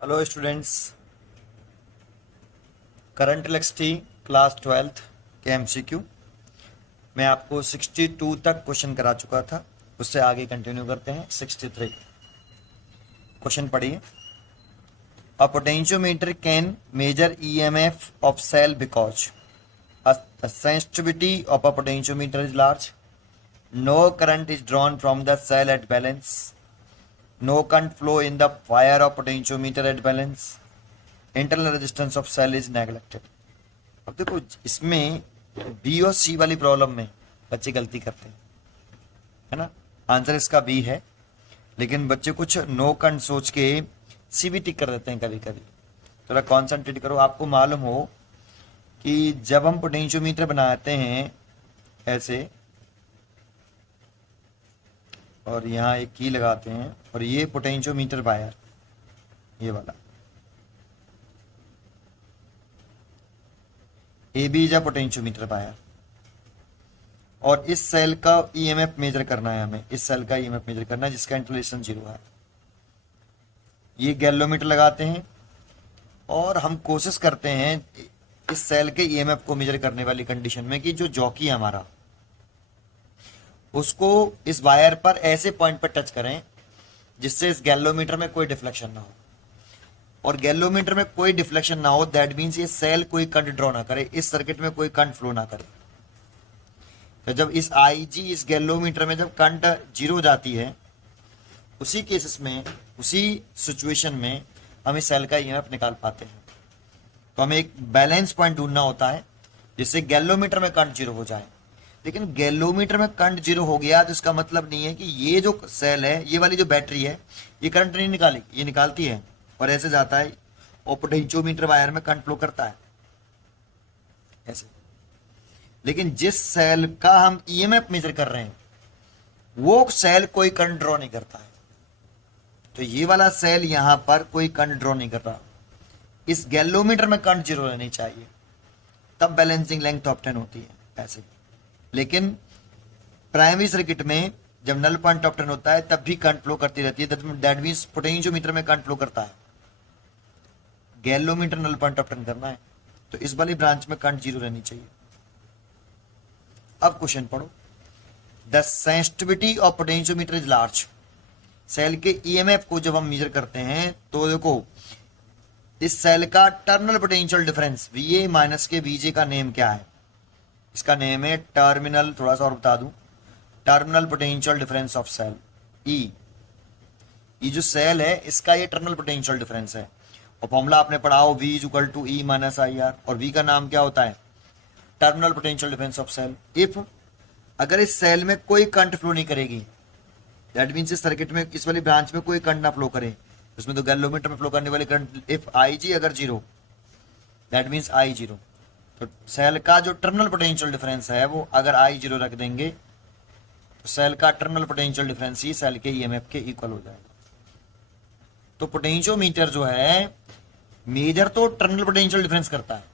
Hello students. Current electricity class 12th के MCQ मैं आपको 62 तक क्वेश्चन करा चुका था। उससे आगे कंटिन्यू करते हैं। 63 क्वेश्चन पढ़िए। A potentiometer can measure EMF of cell because the sensitivity of a potentiometer is large, no current is drawn from the cell at balance, no current flow in the wire of potentiometer at balance, internal resistance of cell is neglected। अब देखो, इसमें B और सी वाली problem में बच्चे गलती करते हैं, है ना। आंसर इसका बी है, लेकिन बच्चे कुछ नो कंट सोच के सी भी टिक कर देते हैं कभी कभी। थोड़ा कॉन्सेंट्रेट करो। आपको मालूम हो कि जब हम पोटेंशियोमीटर बनाते हैं ऐसे, और यहाँ एक की लगाते हैं, और ये पोटेंशियोमीटर वायर, ये वाला A B is a potentiometer wire, और इस सेल का ईएमएफ मेजर करना है हमें। इस सेल का ईएमएफ मेजर करना है जिसका इंटरलेशन 0 है। ये गैलोमीटर लगाते हैं और हम कोशिश करते हैं इस सेल के ईएमएफ को मेजर करने वाली कंडीशन में कि जो जॉकी है हमारा, उसको इस वायर पर ऐसे पॉइंट पर टच करें जिससे इस गैलोमीटर में कोई डिफ्लेक्शन ना हो। और गैलोमीटर में कोई डिफ्लेक्शन ना हो, दैट मीन्स ये सेल कोई करंट ड्रॉ ना करे, इस सर्किट में कोई करंट फ्लो ना करे। तो जब इस आईजी इस गैलोमीटर में जब करंट 0 हो जाती है, उसी केसेस में, उसी सिचुएशन में हम इस सेल का ईएमएफ निकाल पाते हैं। तो हमें एक बैलेंस पॉइंट ढूंढना होता है जिससे गैलोमीटर में करंट 0 हो जाए। लेकिन गैलोमीटर में करंट 0 हो गया तो इसका मतलब नहीं है कि ये जो सेल है, ये वाली जो बैटरी है, ये करंट नहीं निकालेगी। ये निकालती है और ऐसे जाता है, और पोटेंशियोमीटर वायर में करंट फ्लो करता है ऐसे। लेकिन जिस सेल का हम ईएमएफ मेजर कर रहे हैं, वो सेल कोई करंट ड्रॉ नहीं करता है। तो ये वाला सेल यहां पर कोई करंट ड्रॉ नहीं कर रहा। इस गैलोमीटर में करंट 0 रहनी चाहिए, तब बैलेंसिंग लेंथ ऑब्टेन होती है ऐसे। लेकिन प्राइमरी सर्किट में जब नल पॉइंट ऑब्टेन होता है तब भी करंट फ्लो करती रहती है। दैट मींस पोटेंशियोमीटर में करंट फ्लो करता है। गैलोमीटर नल पॉइंट ऑब्टेन करना है तो इस वाली ब्रांच में करंट 0 रहनी चाहिए। अब क्वेश्चन पढ़ो। The sensitivity of potentiometer is large. Cell के ईएमएफ को जब हम मेजर करते हैं तो देखो, इस सेल का टर्मिनल पोटेंशियल डिफरेंस वीए माइनस के वीजे का नेम क्या है? इसका नेम है टर्मिनल, थोड़ा सा और बता दूं, terminal potential difference of cell E. ये जो सेल है इसका ये टर्मिनल पोटेंशियल डिफरेंस है। और फॉर्मूला आपने पढ़ा हो, V is equal to E minus I R, और V का नाम क्या होता है? Terminal potential difference of cell. If अगर इस सेल में कोई करंट फ्लो नहीं करेगी, दैट मीन्स इस सर्किट में, इस वाली ब्रांच में कोई करंट ना फ्लो करे, उसमें तो गैलोमीटर में फ्लो करने वाली करंट, इफ आई जी अगर 0, दैट मीन्स आई 0, तो सेल का जो टर्मिनल पोटेंशियल डिफरेंस है वो अगर आई 0 रख देंगे तो सेल का टर्मिनल पोटेंशियल डिफरेंस ही सेल के ईएमएफ के इक्वल हो जाएगा। तो पोटेंशियोमीटर जो है मेजर तो टर्मिनल पोटेंशियल डिफरेंस करता है,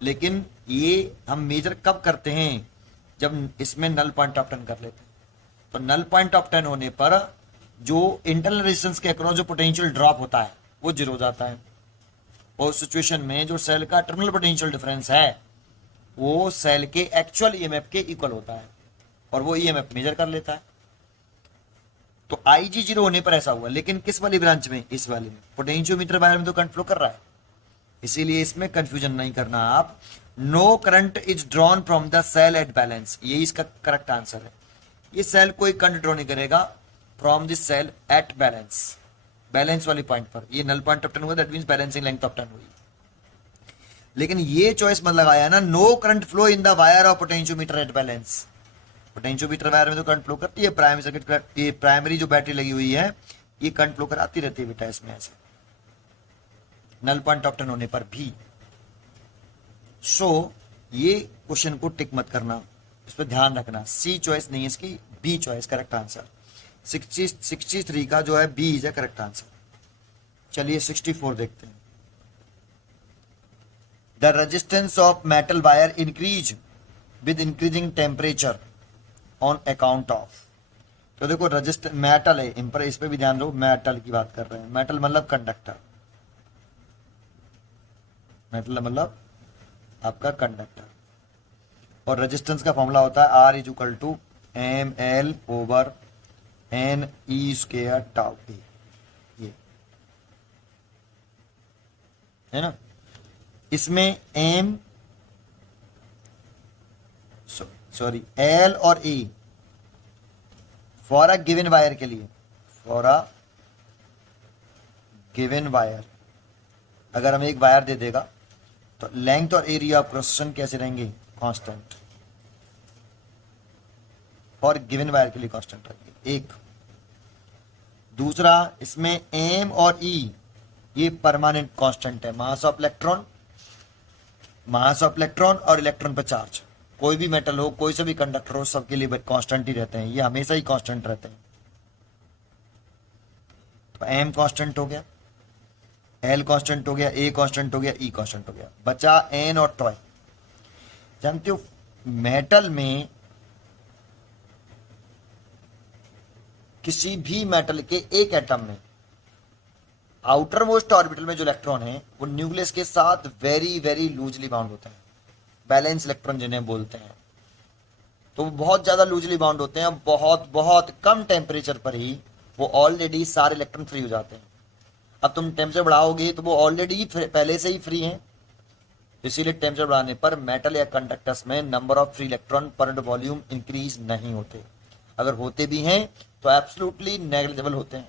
लेकिन ये हम मेजर कब करते हैं? जब इसमें नल पॉइंट ऑब्टेन कर लेते हैं। तो नल पॉइंट ऑब्टेन होने पर जो इंटरनल रेजिस्टेंस के अक्रॉस जो पोटेंशियल ड्रॉप होता है वो 0 हो जाता है। और उस सिचुएशन में जो सेल का टर्मिनल पोटेंशियल डिफरेंस है वो सेल के एक्चुअल ईएमएफ के इक्वल होता है, और वो ईएमएफ मेजर कर लेता है। तो आईजी 0 होने पर ऐसा हुआ। लेकिन किस वाली ब्रांच में? इस वाली में। पोटेंशियोमीटर वायर में तो करंट फ्लो कर रहा है, इसीलिए इसमें कंफ्यूजन नहीं करना आप। No current is drawn from the cell at balance, यही इसका करेक्ट आंसर है। ये सेल कोई करंट ड्रॉ नहीं करेगा from this cell at balance, balance वाली पॉइंट पर। ये नल पॉइंट ऑब्टेन हुआ, that means balancing length obtain हुई। लेकिन ये चॉइस मत लगाया ना, no current flow in the wire of potentiometer at balance. Potentiometer wire में तो करंट फ्लो करती है, प्राइमरी सर्किट, ये प्राइमरी जो बैटरी लगी हुई है ये करंट फ्लो कराती रहती है बेटा इसमें ऐसे, नल पॉइंट ऑब्टेन होने पर भी। सो ये क्वेश्चन को टिक मत करना, इस पर ध्यान रखना। सी चॉइस नहीं है इसकी, बी चॉइस करेक्ट आंसर। 63 का जो है B is A correct answer. चलिए 64 देखते हैं। The resistance of metal wire increase with increasing temperature on account of. तो देखो, रजिस्टर मेटल है, इस पे भी ध्यान दो, मेटल की बात कर रहे हैं। मेटल मतलब कंडक्टर, मेटल मतलब आपका कंडक्टर। और रेजिस्टेंस का फॉर्मूला होता है R is equal to m l over N E square tau A, ये है ना। इसमें एम सॉरी एल और e for a given wire के लिए, फॉर अ गिवन वायर अगर हमें एक वायर दे देगा तो लेंथ और एरिया ऑफ क्रॉस सेक्शन कैसे रहेंगे, कांस्टेंट। और गिवन वायर के लिए कांस्टेंट रहेंगे एक। दूसरा इसमें एम और ई ये परमानेंट कांस्टेंट है, मास ऑफ इलेक्ट्रॉन और इलेक्ट्रॉन पर चार्ज। कोई भी मेटल हो, कोई से भी कंडक्टर हो, सबके लिए कांस्टेंट ही रहते हैं, ये हमेशा ही कांस्टेंट रहते हैं। तो एम कांस्टेंट हो गया, एल कांस्टेंट हो गया, ए कांस्टेंट हो गया, ई कांस्टेंट हो गया, बचा एन और टॉय। जानते हो मेटल में किसी भी मेटल के एक एटम में आउटर मोस्ट ऑर्बिटल में जो इलेक्ट्रॉन है वो न्यूक्लियस के साथ वेरी वेरी लूजली बाउंड होते हैं, बैलेंस इलेक्ट्रॉन जिन्हें बोलते हैं। तो वो बहुत ज्यादा लूजली बाउंड होते हैं, बहुत बहुत कम टेम्परेचर पर ही वो ऑलरेडी सारे इलेक्ट्रॉन फ्री हो जाते हैं। अब तुम टेम्परेचर बढ़ाओगे तो वो ऑलरेडी पहले से ही फ्री हैं, इसीलिए टेम्परेचर बढ़ाने पर मेटल या कंडक्टर्स में नंबर ऑफ फ्री इलेक्ट्रॉन पर वॉल्यूम इंक्रीज नहीं होते। अगर होते भी हैं तो एब्सोल्युटली नेग्लिजिबल होते हैं।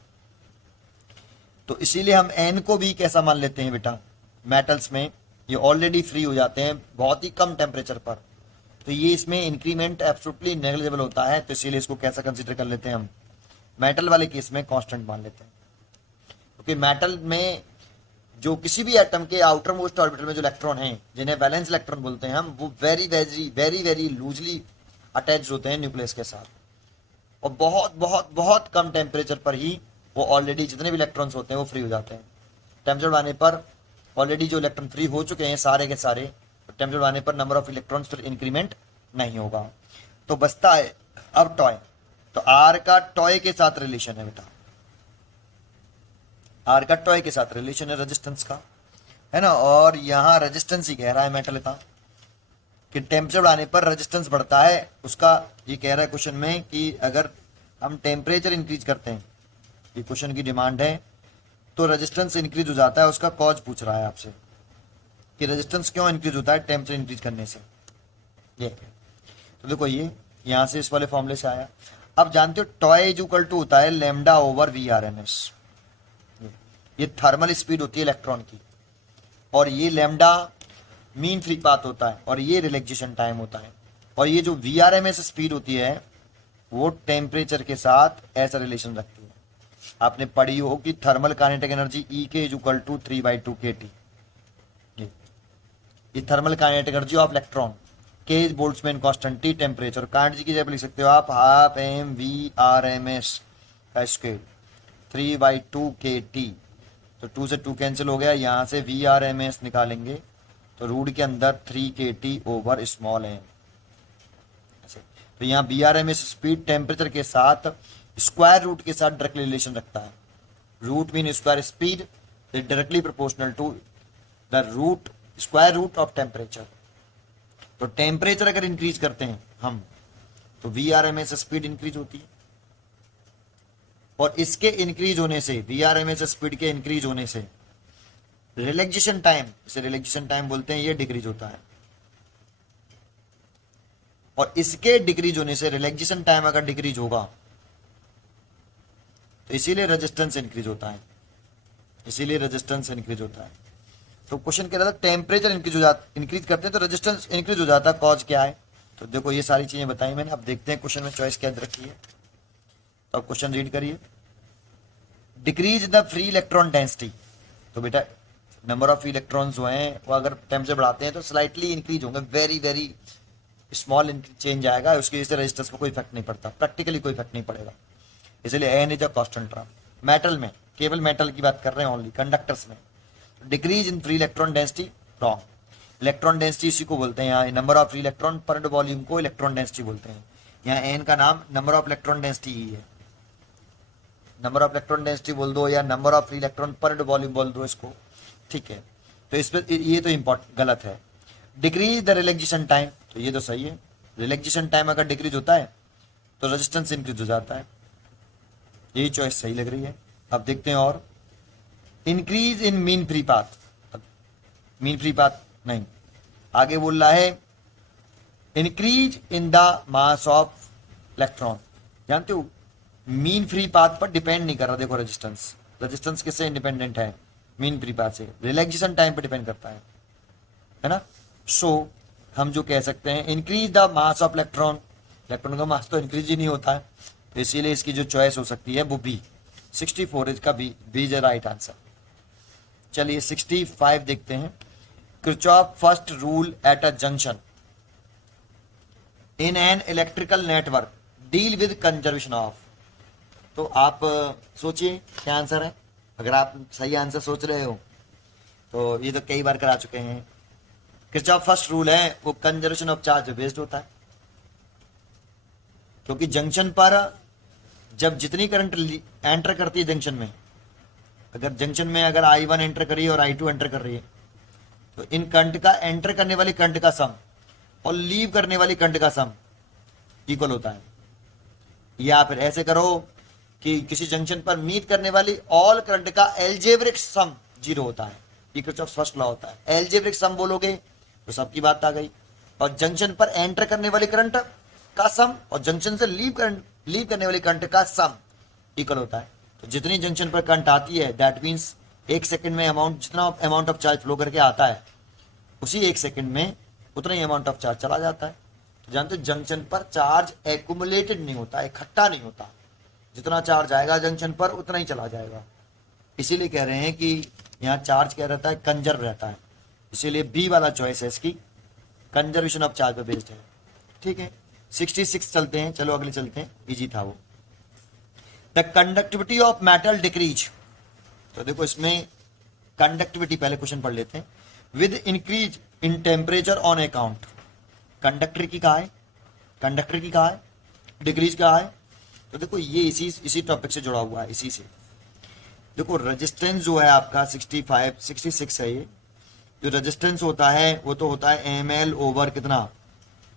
तो इसीलिए हम एन को भी कैसा मान लेते हैं बेटा, मेटल्स में ये ऑलरेडी फ्री हो जाते हैं बहुत ही कम टेम्परेचर पर, तो ये इसमें इंक्रीमेंट एब्सोल्युटली नेग्लिजिबल होता है। तो इसीलिए इसको कैसा कंसीडर कर लेते हैं हम, मेटल वाले केस में कांस्टेंट मान लेते हैं। क्योंकि मेटल में जो किसी भी एटम के आउटर मोस्ट ऑर्बिटल में जो इलेक्ट्रॉन हैं जिन्हें वैलेंस इलेक्ट्रॉन बोलते हैं हम, वो very very very very loosely attach होते हैं न्यूक्लियस के साथ, और बहुत बहुत बहुत कम टेम्परेचर पर ही वो ऑलरेडी जितने भी इलेक्ट्रॉन्स होते हैं वो फ्री हो जाते हैं। टेम्परेचर बढ़ाने पर ऑलरेडी जो इलेक्ट्रॉन फ्री हो चुके हैं सारे के सारे, टेम्परेचर बढ़ाने पर नंबर ऑफ इलेक्ट्रॉन्स फिर इंक्रीमेंट नहीं होगा। तो बचता है अब टॉय। तो आर का टॉय के साथ रिलेशन है बेटा, आर का टॉय के साथ रिलेशन है रेजिस्टेंस का, है ना। और यहां रेजिस्टेंस ही कह रहा है मेटल का कि टेम्परेचर बढ़ाने पर रेजिस्टेंस बढ़ता है उसका। ये कह रहा है क्वेश्चन में कि अगर हम टेम्परेचर इंक्रीज करते हैं, ये क्वेश्चन की डिमांड है, तो रेजिस्टेंस इंक्रीज हो जाता है। उसका कॉज पूछ रहा है आपसे कि रेजिस्टेंस क्यों इंक्रीज होता है टेम्परेचर इंक्रीज करने से। ये तो देखो ये यहां से इस वाले फॉर्मूले से आया। अब जानते हो टॉय इज इक्वल टू होता है lambda over V R M S. ये थर्मल स्पीड होती है इलेक्ट्रॉन की, और ये लैम्डा मीन फ्री पाथ होता है, और ये रिलैक्सेशन टाइम होता है। और ये जो V R M S speed होती है वो टेम्परेचर के साथ ऐसा रिलेशन रखती है। आपने पढ़ी हो कि thermal kinetic energy E k is equal to 3/2 kT। ये thermal kinetic energy of electron, k is Boltzmann constant, T temperature, kinetic की जगह लिख सकते हो आप half m v R M s का स्क्वायर 3/2 kT। तो 2 से 2 कैंसिल हो गया, यहाँ से वी आर एम एस निकालेंगे तो रूट के अंदर 3 kT ओवर स्मॉल एम। तो यहाँ V R M S speed temperature के साथ स्क्वायर रूट के साथ डायरेक्ट रिलेशन रखता है। Root mean square speed is directly proportional to the root square root of temperature. तो टेम्परेचर अगर इंक्रीज करते हैं हम तो V R M S speed increase होती है, और इसके इंक्रीज होने से, V R M S speed के इंक्रीज होने से रिलैक्सेशन टाइम, इसे रिलैक्सेशन टाइम बोलते हैं, ये डिक्रीज होता है। और इसके डिक्रीज होने से रिलैक्सेशन टाइम अगर डिक्रीज होगा तो इसीलिए रेजिस्टेंस इंक्रीज होता है, इसीलिए रेजिस्टेंस इंक्रीज होता है। तो क्वेश्चन कह रहा था टेम्परेचर इंक्रीज करते हैं तो रेजिस्टेंस इंक्रीज हो जाता है, कॉज क्या है। तो देखो ये सारी चीजें बताई मैंने। अब देखते हैं क्वेश्चन में चॉइस क्या रखी है। तो क्वेश्चन रीड करिए, decrease the free electron density. तो बेटा नंबर ऑफ इलेक्ट्रॉन्स जो हैं वो अगर टेम्परेचर बढ़ाते हैं तो स्लाइटली इंक्रीज होंगे, वेरी वेरी स्मॉल चेंज आएगा, उसकी वजह से रेजिस्टेंस पर कोई इफेक्ट नहीं पड़ता, प्रैक्टिकली कोई इफेक्ट नहीं पड़ेगा। इसलिए N is a constant term. Metal में, केवल मेटल की बात कर रहे हैं ओनली, कंडक्टर्स में decrease in free electron density wrong. Electron density इसी को बोलते हैं, यहाँ नंबर ऑफ फ्री इलेक्ट्रॉन पर वॉल्यूम को इलेक्ट्रॉन डेंसिटी बोलते हैं। यहाँ एन का नाम नंबर ऑफ इलेक्ट्रॉन डेंसिटी ही है, नंबर ऑफ इलेक्ट्रॉन डेंसिटी बोल दो या नंबर ऑफ फ्री इलेक्ट्रॉन पर वॉल्यूम बोल दो इसको, ठीक है। तो इस पर ये तो इम्पोर्टेंट गलत है। डिक्रीज द रिलैक्सेशन टाइम, तो ये तो सही है। रिलैक्सेशन टाइम अगर डिक्रीज होता है तो रेजिस्टेंस इंक्रीज हो जाता है, यही चॉइस सही लग रही है। अब देखते हैं और, increase in mean free path, mean free path नहीं, आगे बोल रहा है increase in the mass of electron. जानते हो मीन फ्री पाथ पर डिपेंड नहीं कर रहा, देखो रेजिस्टेंस, रेजिस्टेंस किससे इंडिपेंडेंट है, मीन फ्री पाथ से, रिलैक्सेशन टाइम पर डिपेंड करता है ना। सो हम जो कह सकते हैं increase the mass of electron, electron का मास तो इंक्रीज ही नहीं होता है, तो इसीलिए इसकी जो चॉइस हो सकती है वो बी, 64 इसका बी इज राइट आंसर। चलिए 65 देखते हैं। Kirchhoff first rule at a junction in an electrical network deal with conservation of. तो आप सोचिए क्या आंसर है, अगर आप सही आंसर सोच रहे हो तो ये तो कई बार करा चुके हैं। किरचॉफ फर्स्ट रूल है वो कंजर्वेशन ऑफ चार्ज बेस्ड होता है, क्योंकि जंक्शन पर जब जितनी करंट एंटर करती है जंक्शन में, अगर जंक्शन में अगर I1 एंटर करी है और I2 एंटर कर रही है, तो इन करंट का एंटर करने वाली करंट का सम और लीव करने वाली करंट का सम इक्वल होता है। या फिर ऐसे करो कि किसी जंक्शन पर मीट करने वाली ऑल करंट का एल्जेब्रिक सम 0 होता है, ये किरचॉफ फर्स्ट लॉ होता है। एल्जेब्रिक सम बोलोगे तो सबकी बात आ गई, और जंक्शन पर एंटर करने वाली करंट का सम और जंक्शन से लीव करने वाली करंट का सम इक्वल होता है। तो जितनी जंक्शन पर करंट आती है दैट मीन्स एक सेकंड में अमाउंट, जितना अमाउंट ऑफ चार्ज फ्लो करके आता है उसी एक सेकंड में उतना ही अमाउंट ऑफ चार्ज चला जाता है। तो जानते हो जंक्शन पर चार्ज एक्यूमुलेटेड नहीं होता, इकट्ठा नहीं होता, जितना चार्ज आएगा जंक्शन पर उतना ही चला जाएगा। इसीलिए कह रहे हैं कि यहाँ चार्ज क्या रहता है, कंजर्व रहता है, इसीलिए बी वाला चॉइस है इसकी, कंजर्वेशन ऑफ चार्ज पे बेस्ड है। ठीक है 66 चलते हैं, चलो अगले चलते हैं, इजी था वो। The conductivity of metal decrease, तो देखो इसमें कंडक्टिविटी पहले क्वेश्चन पढ़ लेते हैं। With increase in temperature on account, conductor की कहा है, कंडक्टर की कहा है, डिक्रीज कहा है, तो देखो ये इसी टॉपिक से जुड़ा हुआ है, इसी से। देखो रेजिस्टेंस जो है आपका 65 66 है, ये जो रेजिस्टेंस होता है वो तो होता है ml ओवर कितना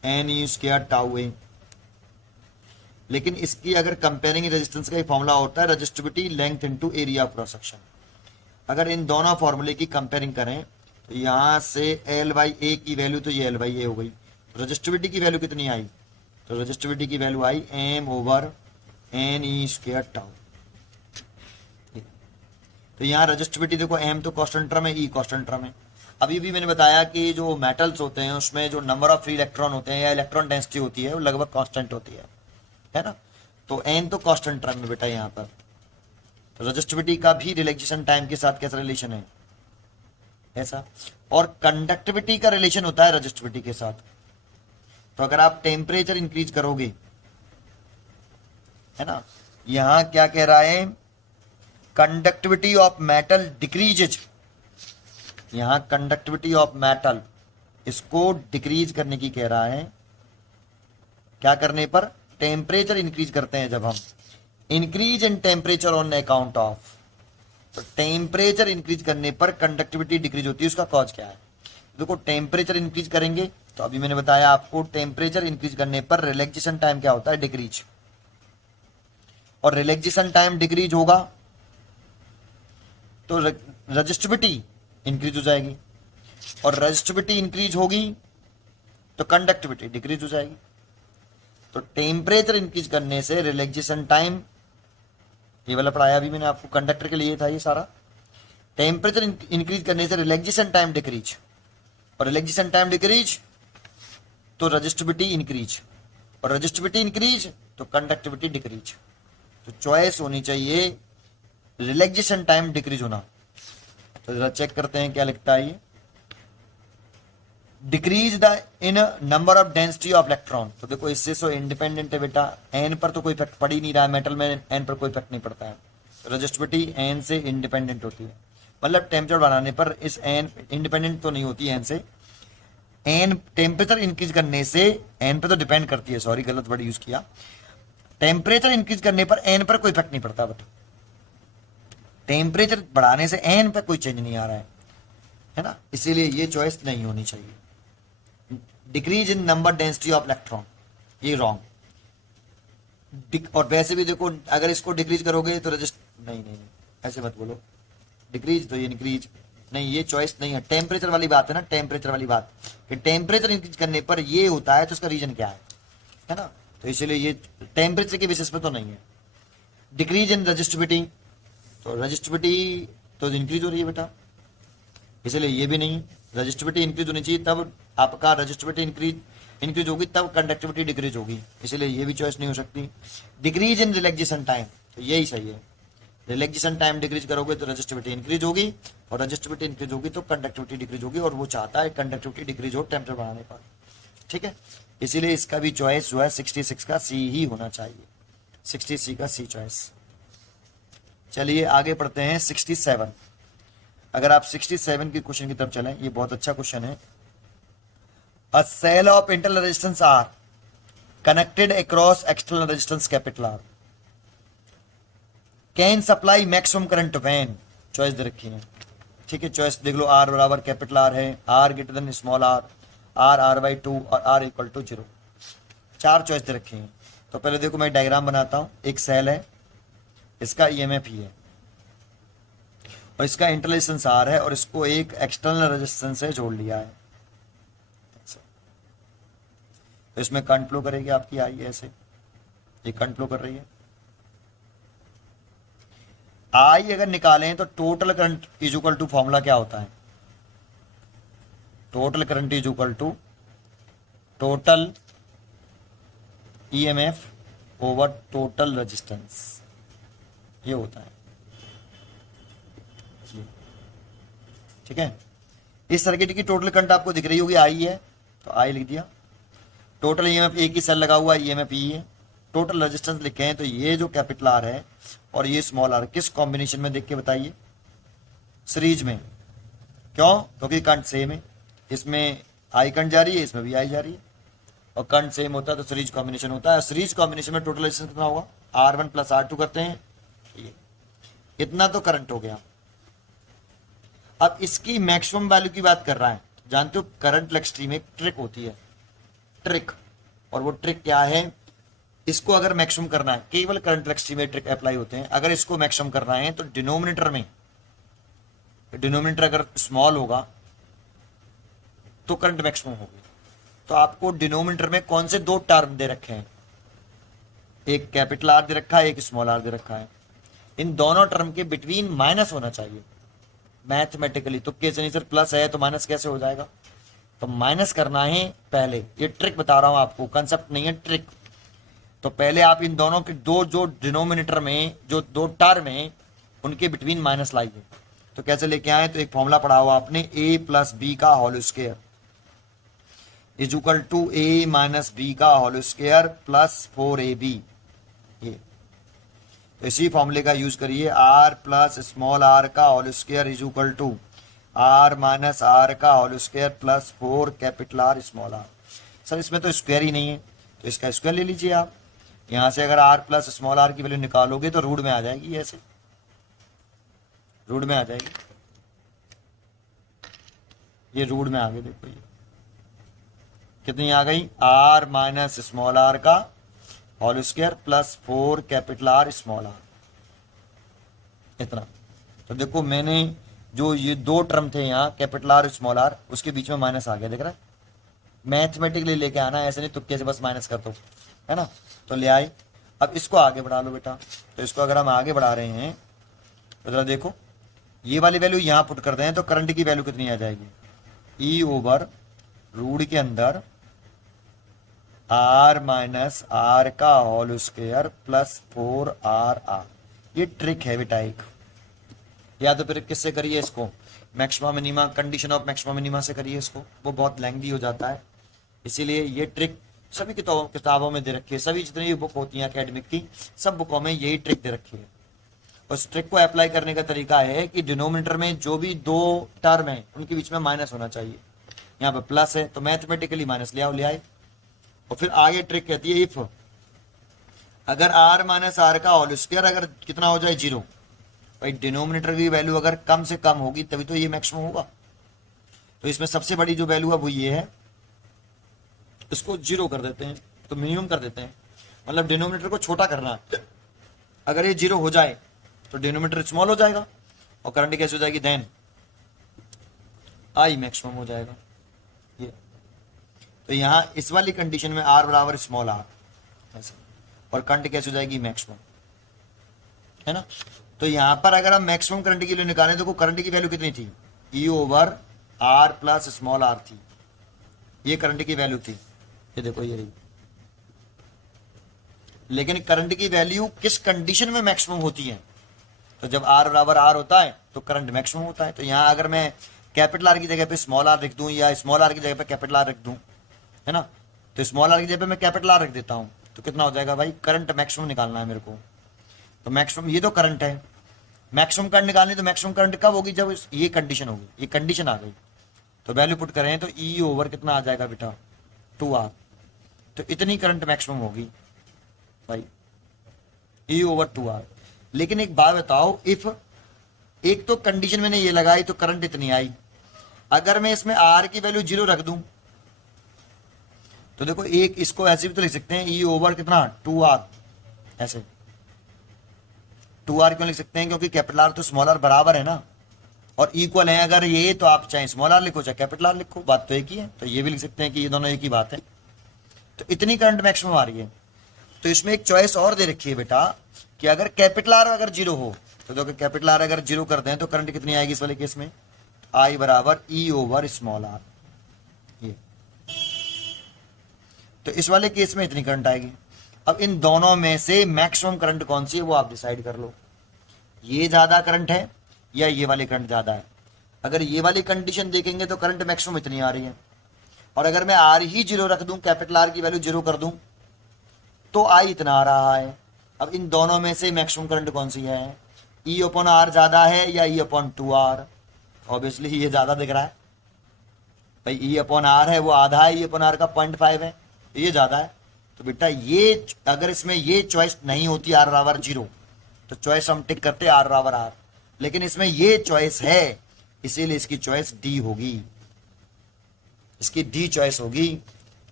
n² टाउ ए, लेकिन इसकी अगर कंपेयरिंग रेजिस्टेंस का ही फॉर्मूला होता है resistivity length into area of cross section. अगर इन दोनों फॉर्मूले की कंपेयरिंग करें तो यहाँ से L/A की वैल्यू, तो ये L/A हो गई, रेजिस्टिविटी की वैल्यू कितनी आई, तो रेजिस्टिविटी की वैल्यू आई m ओवर n² टाउ। तो यहाँ रेजिस्टिविटी देखो m तो कांस्टेंट टर्म है, E कांस्टेंट टर्म है। अभी भी मैंने बताया कि जो मेटल्स होते हैं उसमें जो नंबर ऑफ फ्री इलेक्ट्रॉन होते हैं या इलेक्ट्रॉन डेंसिटी होती है वो लगभग कांस्टेंट होती है ना। तो n तो कांस्टेंट टर्म में बेटा यहाँ पर। तो रेजिस्टिविटी का भी रिलैक्सेशन टाइम के साथ कैसा रिलेशन है, ऐसा, और कंडक्टिविटी का रिलेशन होता है रेजिस्टिविटी के साथ। तो अगर आप टेम्परेचर इंक्रीज करोगे, है ना, यहां क्या कह रहा है, कंडक्टिविटी ऑफ मेटल डिक्रीजेज, यहां कंडक्टिविटी ऑफ मेटल इसको डिक्रीज करने की कह रहा है, क्या करने पर, टेम्परेचर इंक्रीज करते हैं जब हम, increase in temperature on account of, तो टेम्परेचर इंक्रीज करने पर कंडक्टिविटी डिक्रीज होती है, उसका कॉज क्या है। देखो टेम्परेचर इंक्रीज करेंगे तो अभी मैंने बताया आपको टेम्परेचर इंक्रीज करने पर रिलैक्सेशन टाइम क्या होता है, डिक्रीज, और रिलैक्सेशन टाइम डिक्रीज होगा तो रेजिस्टिविटी इंक्रीज हो जाएगी, और रेजिस्टिविटी इंक्रीज होगी तो कंडक्टिविटी डिक्रीज हो जाएगी। तो टेम्परेचर इंक्रीज करने से रिलैक्सेशन टाइम, ये वाला पढ़ाया अभी मैंने आपको, कंडक्टर के लिए था ये सारा। टेम्परेचर इंक्रीज करने से रिलैक्सेशन टाइम डिक्रीज, और रिलैक्सेशन टाइम डिक्रीज तो रेजिस्टिविटी इंक्रीज, और रेजिस्टिविटी इंक्रीज तो कंडक्टिविटी डिक्रीज। तो चॉइस होनी चाहिए रिलैक्सेशन टाइम डिक्रीज होना। तो जरा चेक करते हैं क्या लिखता है ये, decrease the in number of density of electron. तो देखो इससे सो इंडिपेंडेंट है बेटा, एन पर तो कोई इफेक्ट पड़ ही नहीं रहा है, मेटल में एन पर कोई इफेक्ट नहीं पड़ता है, रेजिस्टिविटी एन से इंडिपेंडेंट होती है, मतलब टेम्परेचर बढ़ाने पर इस एन इंडिपेंडेंट तो नहीं होती है एन से, एन टेम्परेचर इंक्रीज करने से एन पे तो डिपेंड करती है, सॉरी गलत वर्ड यूज किया, टेम्परेचर इंक्रीज करने पर एन पर कोई इफेक्ट नहीं पड़ता, बट टेम्परेचर बढ़ाने से एन पर कोई चेंज नहीं आ रहा है। है ना, इसीलिए ये चॉइस नहीं होनी चाहिए। Decrease in number density of electron, ये रॉन्ग। और वैसे भी देखो अगर इसको डिक्रीज करोगे तो रजिस्ट नहीं, ऐसे मत बोलो, डिक्रीज तो ये इंक्रीज नहीं, ये चॉइस नहीं है। टेम्परेचर वाली बात है ना, टेम्परेचर वाली बात कि टेम्परेचर इंक्रीज करने पर ये होता है, तो उसका रीजन क्या है ना, तो इसलिए ये टेम्परेचर के बेसिस पे तो नहीं है। डिक्रीज इन रजिस्टिविटी, तो रजिस्टिविटी तो इंक्रीज हो रही है बेटा, इसलिए ये भी नहीं। रजिस्टिविटी इंक्रीज होनी चाहिए, तब आपका रजिस्टिविटी इंक्रीज होगी, तब कंडक्टिविटी डिक्रीज होगी, इसलिए ये भी चॉइस नहीं हो सकती। डिक्रीज इन रिलैक्सेशन टाइम, तो यही सही है। रिलैक्सेशन टाइम डिक्रीज करोगे तो रजिस्टिविटी इंक्रीज होगी, और रजिस्टिविटी इंक्रीज होगी तो कंडक्टिविटी डिक्रीज होगी, और वो चाहता है कंडक्टिविटी डिक्रीज हो टेम्परेचर बढ़ाने पर। ठीक है, इसीलिए इसका भी चॉइस जो है 66 का सी ही होना चाहिए, 60 का सी चॉइस। चलिए आगे पढ़ते हैं 67। अगर आप 67 के क्वेश्चन की तरफ चलें, ये बहुत अच्छा क्वेश्चन है। A cell of internal resistance r connected across external resistance capital R can supply maximum current when, choice दे रखी है। ठीक है, चॉइस देख लो, आर बराबर कैपिटल आर है, r greater than small r, R/2 और R इक्वल टू 0। चार चॉइस दे रखी हैं। तो पहले देखो मैं डायग्राम बनाता हूं। एक सेल है, इसका EMF ही है, और इसका इंटरनल रेजिस्टेंस R है, और इसको एक एक्सटर्नल रेजिस्टेंस से जोड़ लिया है। तो इसमें करंट फ्लो करेगी आपकी आई, ऐसे ये करंट फ्लो कर रही है। आई अगर निकालें तो total current is equal to, formula क्या होता है, total current is equal to total EMF over total resistance, ये होता है। ठीक है, इस सर्किट की टोटल करंट आपको दिख रही होगी, आई है, तो आई लिख दिया। टोटल EMF, एक ही सेल लगा हुआ है, EMF ई है। टोटल रेजिस्टेंस लिखे हैं, तो ये जो कैपिटल आर है और ये स्मॉल आर किस कॉम्बिनेशन में, देख के बताइए, सीरीज में। क्यों, क्योंकि करंट सेम है, इसमें आई करंट जा रही है, इसमें भी आई जा रही है, और करंट सेम होता है तो सीरीज कॉम्बिनेशन होता है। सीरीज कॉम्बिनेशन में टोटल रेजिस्टेंस कितना होगा, R1 + R2 करते हैं, ये इतना तो करंट हो गया। अब इसकी मैक्सिमम वैल्यू की बात कर रहा है। जानते हो करंट लेक्स्ट्री में एक ट्रिक होती है, ट्रिक, और वो ट्रिक क्या है, इसको अगर मैक्सिमम करना है, केवल करंट लेक्स्ट्री में ट्रिक अप्लाई होते हैं। अगर इसको मैक्सिमम करना है तो डिनोमिनेटर में, डिनोमिनेटर अगर स्मॉल होगा तो करंट मैक्सिमम होगी। तो आपको डिनोमिनेटर में कौन से दो टर्म दे रखे हैं, एक कैपिटल आर दे रखा है, एक स्मॉल आर दे रखा है। इन दोनों टर्म के बिटवीन माइनस होना चाहिए मैथमेटिकली। तो कैसे नहीं सर, प्लस है तो माइनस कैसे हो जाएगा, तो माइनस करना है पहले। ये ट्रिक बता रहा हूं आपको, कंसेप्ट नहीं है, ट्रिक। तो पहले आप इन दोनों के दो जो डिनोमिनेटर में जो दो टर्म है उनके बिटवीन माइनस लाइए। तो कैसे लेके आए, तो एक फॉर्मूला पढ़ा हुआ आपने, A + B का whole square is equal to A - B का होल स्क्वायर प्लस 4AB। ये तो इसी फॉर्मूले का यूज करिए, R + स्मॉल r का whole square is equal to R - R का whole square plus 4 capital R small r। Sir इसमें तो स्क्वायर ही नहीं है, तो इसका स्क्वायर ले लीजिए आप। यहां से अगर R + स्मॉल r की वैल्यू निकालोगे तो रूट में आ जाएगी, ऐसे रूट में आ जाएगी, ये रूट में आ गई, देखो ये कितनी आ गई, R - स्मॉल r का whole square plus 4 capital R small r, इतना। तो देखो मैंने जो ये दो टर्म थे यहाँ कैपिटल R स्मॉल r, उसके बीच में माइनस आ गया, देख रहा है। मैथमेटिकली लेके आना, ऐसे नहीं तुक्के से बस माइनस कर दो, है ना। तो ले आई, अब इसको आगे बढ़ा लो बेटा। तो इसको अगर हम आगे बढ़ा रहे हैं तो जरा देखो, ये वाली वैल्यू यहाँ पुट करते हैं तो करंट की वैल्यू कितनी आ जाएगी, E ओवर रूट के अंदर R - R का होल स्क्वायर प्लस 4RR। ये ट्रिक है बेटा एक, या तो फिर किससे करिए इसको, maximum minima, condition of maximum minima से करिए इसको, वो बहुत लेंथी हो जाता है। इसीलिए ये ट्रिक सभी किताबों में दे रखी है, सभी जितनी भी बुक होती हैं एकेडमिक की, सब बुकों में यही ट्रिक दे रखी है। उस ट्रिक को अप्लाई करने का तरीका है कि डिनोमिनेटर में जो भी दो टर्म है उनके बीच में माइनस होना चाहिए। यहाँ पे प्लस है तो मैथमेटिकली माइनस ले आओ, ले आए। और फिर आगे ट्रिक कहती है, इफ अगर R - R का होल स्क्वायर अगर कितना हो जाए 0, भाई डिनोमिनेटर की वैल्यू अगर कम से कम होगी तभी तो ये मैक्सिमम होगा। तो इसमें सबसे बड़ी जो वैल्यू है वो ये है, इसको 0 कर देते हैं, तो मिनिमम कर देते हैं, मतलब डिनोमिनेटर को छोटा करना है। अगर ये 0 हो जाए तो डिनोमिनेटर स्मॉल हो जाएगा और करंट कैसे हो जाएगी, देन आई मैक्सिमम हो जाएगा ये। तो यहां इस वाली कंडीशन में आर बराबर स्मॉल आर ऐसे, और करंट कैसे हो जाएगी, मैक्सिमम, है ना। तो यहां पर अगर हम मैक्सिमम करंट की वैल्यू निकालें तो करंट की वैल्यू कितनी थी, E over R plus small R थी, ये करंट की वैल्यू थी, ये देखो ये रही। लेकिन करंट की वैल्यू किस कंडीशन में मैक्सिमम होती है, तो जब आर बराबर आर होता है तो करंट मैक्सिमम होता है। तो यहां अगर मैं कैपिटल आर की जगह पे स्मॉल आर रख दूं या स्मॉल आर की जगह पे कैपिटल आर रख दूं, है ना, तो स्मॉल आर की जगह पे मैं कैपिटल आर रख देता हूं, तो कितना हो जाएगा भाई, करंट मैक्सिमम निकालना है मेरे को। तो मैक्सिमम ये तो करंट है, मैक्सिमम करंट निकालनी, तो मैक्सिमम करंट कब होगी, जब ये कंडीशन होगी, ये कंडीशन आ गई। तो वैल्यू पुट करें तो ई ओवर कितना आ जाएगा बेटा, 2R। तो इतनी करंट मैक्सिमम होगी भाई, ई ओवर 2R। लेकिन एक बात बताओ, इफ एक तो कंडीशन मैंने ये लगाई तो करंट इतनी आई, अगर मैं इसमें आर की वैल्यू 0 रख दूं तो देखो, एक इसको ऐसे भी तो लिख सकते हैं, ई ओवर कितना 2R ऐसे। 2R क्यों लिख सकते हैं, क्योंकि कैपिटल आर तो स्मॉल आर बराबर है ना, और इक्वल है। अगर ये तो आप चाहे स्मॉल आर लिखो चाहे कैपिटल आर लिखो, बात तो एक ही है। तो ये भी लिख सकते हैं कि ये दोनों एक ही बात है। तो इतनी करंट मैक्सिमम आ रही है। तो इसमें एक चॉइस और दे रखी है बेटा कि अगर कैपिटल आर अगर 0 हो तो देखो, कैपिटल आर अगर 0 कर दें तो करंट कितनी आएगी इस वाले केस में, आई बराबर ई ओवर स्मॉल आर। ये तो इस वाले केस में इतनी करंट आएगी। अब इन दोनों में से मैक्सिमम करंट कौन सी है वो आप डिसाइड कर लो, ये ज्यादा करंट है या ये वाली करंट ज्यादा है। अगर ये वाली कंडीशन देखेंगे तो करंट मैक्सिमम इतनी आ रही है, और अगर मैं आर ही 0 रख दूं, कैपिटल आर की वैल्यू 0 कर दूं, तो आई इतना आ रहा है। अब इन दोनों में से मैक्सिमम करंट कौन सी है, ई अपॉन आर ज्यादा है या ई अपॉन 2R। ऑब्वियसली ये ज्यादा दिख रहा है भाई, ई अपॉन आर है वो आधा है, ई अपॉन आर का 0.5 है, तो ये ज्यादा है। तो बेटा ये अगर इसमें ये चॉइस नहीं होती आर बराबर 0 तो चॉइस हम टिक करते आर बराबर आर, लेकिन इसमें ये चॉइस है इसीलिए इसकी चॉइस डी होगी, इसकी डी चॉइस होगी,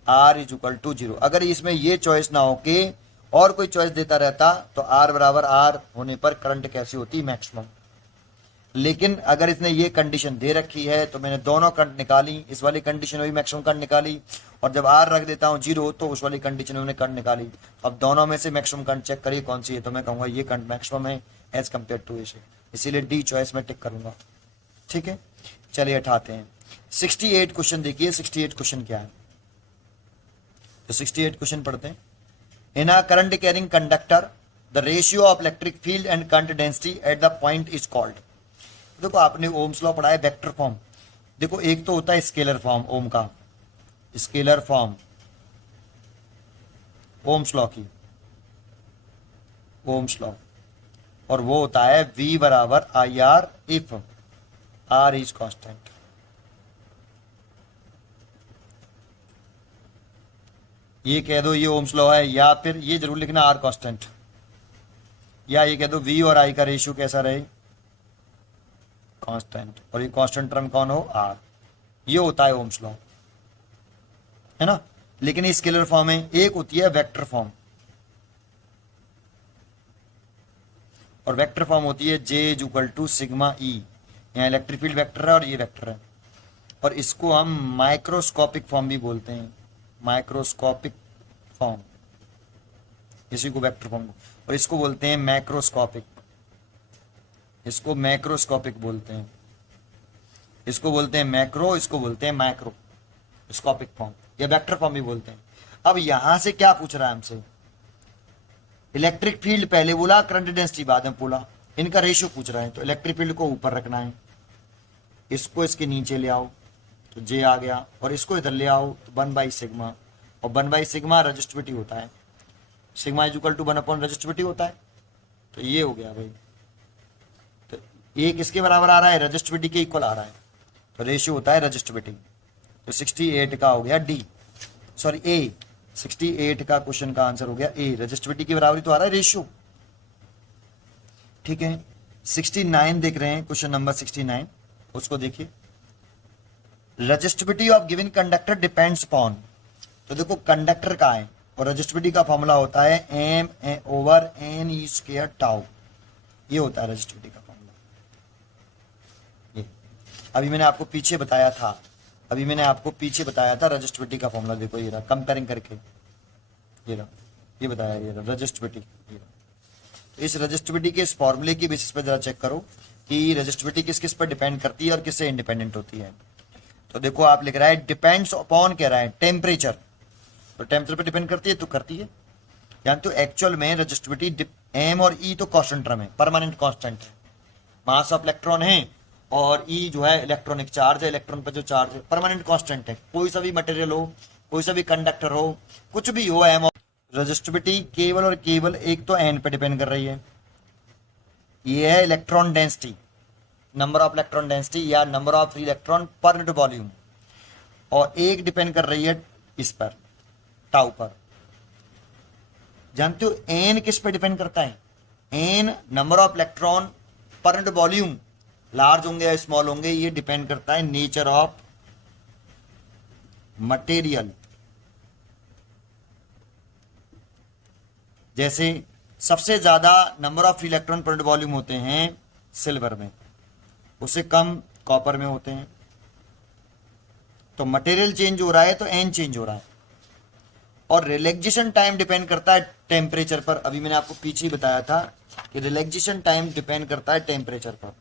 आर इज इक्वल टू 0। अगर इसमें ये चॉइस ना होके और कोई चॉइस देता रहता तो आर बराबर आर होने पर करंट कैसी होती, मैक्सिमम। लेकिन अगर इसने ये कंडीशन दे रखी है तो मैंने दोनों करंट निकाली, इस वाली कंडीशन में भी मैक्सिमम करंट निकाली, और जब आर रख देता हूँ 0 तो उस वाली कंडीशन में मैंने करंट निकाली। अब दोनों में से मैक्सिमम करंट चेक करिए कौन सी है, तो मैं कहूँगा ये करंट मैक्सिमम है एज कम्पेयर टू इसे, इसीलिए डी चॉइस में टिक करूंगा। ठीक है, चलिए हटाते हैं। 68 क्वेश्चन देखिए, 68 क्वेश्चन क्या है, तो 68 क्वेश्चन पढ़ते हैं। In a current carrying conductor the ratio of electric field and current density at the point is called. देखो आपने ओम्स लॉ पढ़ा है, वेक्टर फॉर्म। देखो एक तो होता है स्केलर फॉर्म, ओम का स्केलर फॉर्म, ओम्स लॉ की, ओम्स लॉ, और वो होता है V बराबर I R if R is constant. ये कह दो ये ओम्स लॉ है, या फिर ये जरूर लिखना आर कांस्टेंट, या ये कह दो V और I का रेशियो कैसा रहे, कांस्टेंट, और ये कांस्टेंट टर्म कौन हो, आर। ये होता है ओम्स लॉ, है ना। लेकिन ये स्केलर फॉर्म है, एक होती है वेक्टर फॉर्म, और वेक्टर फॉर्म होती है J is equal to sigma E। यहाँ इलेक्ट्रिक फील्ड वेक्टर है और ये वेक्टर है, और इसको हम माइक्रोस्कोपिक फॉर्म भी बोलते हैं, माइक्रोस्कोपिक फॉर्म, इसी को वेक्टर फॉर्म, और इसको बोलते हैं मैक्रोस्कोपिक, इसको मैक्रोस्कोपिक बोलते हैं, इसको बोलते हैं मैक्रो, इसको बोलते हैं माइक्रोस्कोपिक फॉर्म, या वेक्टर फॉर्म भी बोलते हैं। अब यहां से क्या पूछ रहा है हमसे, इलेक्ट्रिक फील्ड पहले बोला, करंट डेंसिटी बाद में बोला, इनका रेशियो पूछ रहा है। तो इलेक्ट्रिक फील्ड को ऊपर रखना है, इसको इसके नीचे ले आओ तो J आ गया, और इसको इधर ले आओ तो 1 सिग्मा, और 1 सिग्मा रजिस्टिविटी होता है, sigma is equal to 1 upon resistivity होता है। तो ये हो गया भाई, तो एक इसके बराबर आ रहा है, रजिस्टिविटी के इक्वल आ रहा है, तो रेशियो होता है रजिस्टिविटी। तो 68 का हो गया डी, सॉरी ए, 68 का क्वेश्चन का आंसर हो गया ए, रजिस्टिविटी की बराबरी तो आ रहा है रेशियो। ठीक है, 69 देख रहे हैं, क्वेश्चन नंबर 69, उसको देखिए। Resistivity of given conductor depends upon, तो देखो कंडक्टर का है और रजिस्टिविटी का फॉर्मूला होता है M over N E square tau, ये होता है रजिस्टिविटी का फॉर्मूला। ये अभी मैंने आपको पीछे बताया था, रजिस्टिविटी का फॉर्मूला देखो ये रहा, कंपेयरिंग करके ये रहा, ये बताया ये रहा रजिस्टिविटी। इस रजिस्टिविटी के इस फॉर्मूले की बेसिस पर जरा चेक करो कि रजिस्टिविटी किस किस पर डिपेंड करती है और किससे इंडिपेंडेंट होती है। तो देखो आप लिख रहा है डिपेंड्स अपॉन, कह रहा है टेम्परेचर, तो टेम्परेचर पर डिपेंड करती है तो करती है। यानी तो एक्चुअल में रजिस्टिविटी एम और ई तो कांस्टेंट टर्म है, परमानेंट कांस्टेंट है, मास ऑफ इलेक्ट्रॉन है और ई जो है इलेक्ट्रॉनिक चार्ज है, इलेक्ट्रॉन पर जो चार्ज है परमानेंट कांस्टेंट है। कोई सा भी मटेरियल हो, कोई सा भी कंडक्टर हो, कुछ भी हो, एम रजिस्टिविटी केवल और केवल एक तो एन पे डिपेंड कर रही है, ये है electron density, number of electron density या नंबर ऑफ फ्री इलेक्ट्रॉन पर यूनिट वॉल्यूम, और एक डिपेंड कर रही है इस पर, टाउ पर। जानते हो एन किस पे डिपेंड करता है? एन नंबर ऑफ इलेक्ट्रॉन पर यूनिट वॉल्यूम, लार्ज होंगे या स्मॉल होंगे, ये डिपेंड करता है नेचर ऑफ मटेरियल। जैसे सबसे ज्यादा नंबर ऑफ फ्री इलेक्ट्रॉन पर यूनिट वॉल्यूम होते हैं सिल्वर में, उससे कम कॉपर में होते हैं। तो मटेरियल चेंज हो रहा है तो एन चेंज हो रहा है। और रिलैक्सेशन टाइम डिपेंड करता है टेम्परेचर पर। अभी मैंने आपको पीछे ही बताया था कि रिलैक्सेशन टाइम डिपेंड करता है टेम्परेचर पर।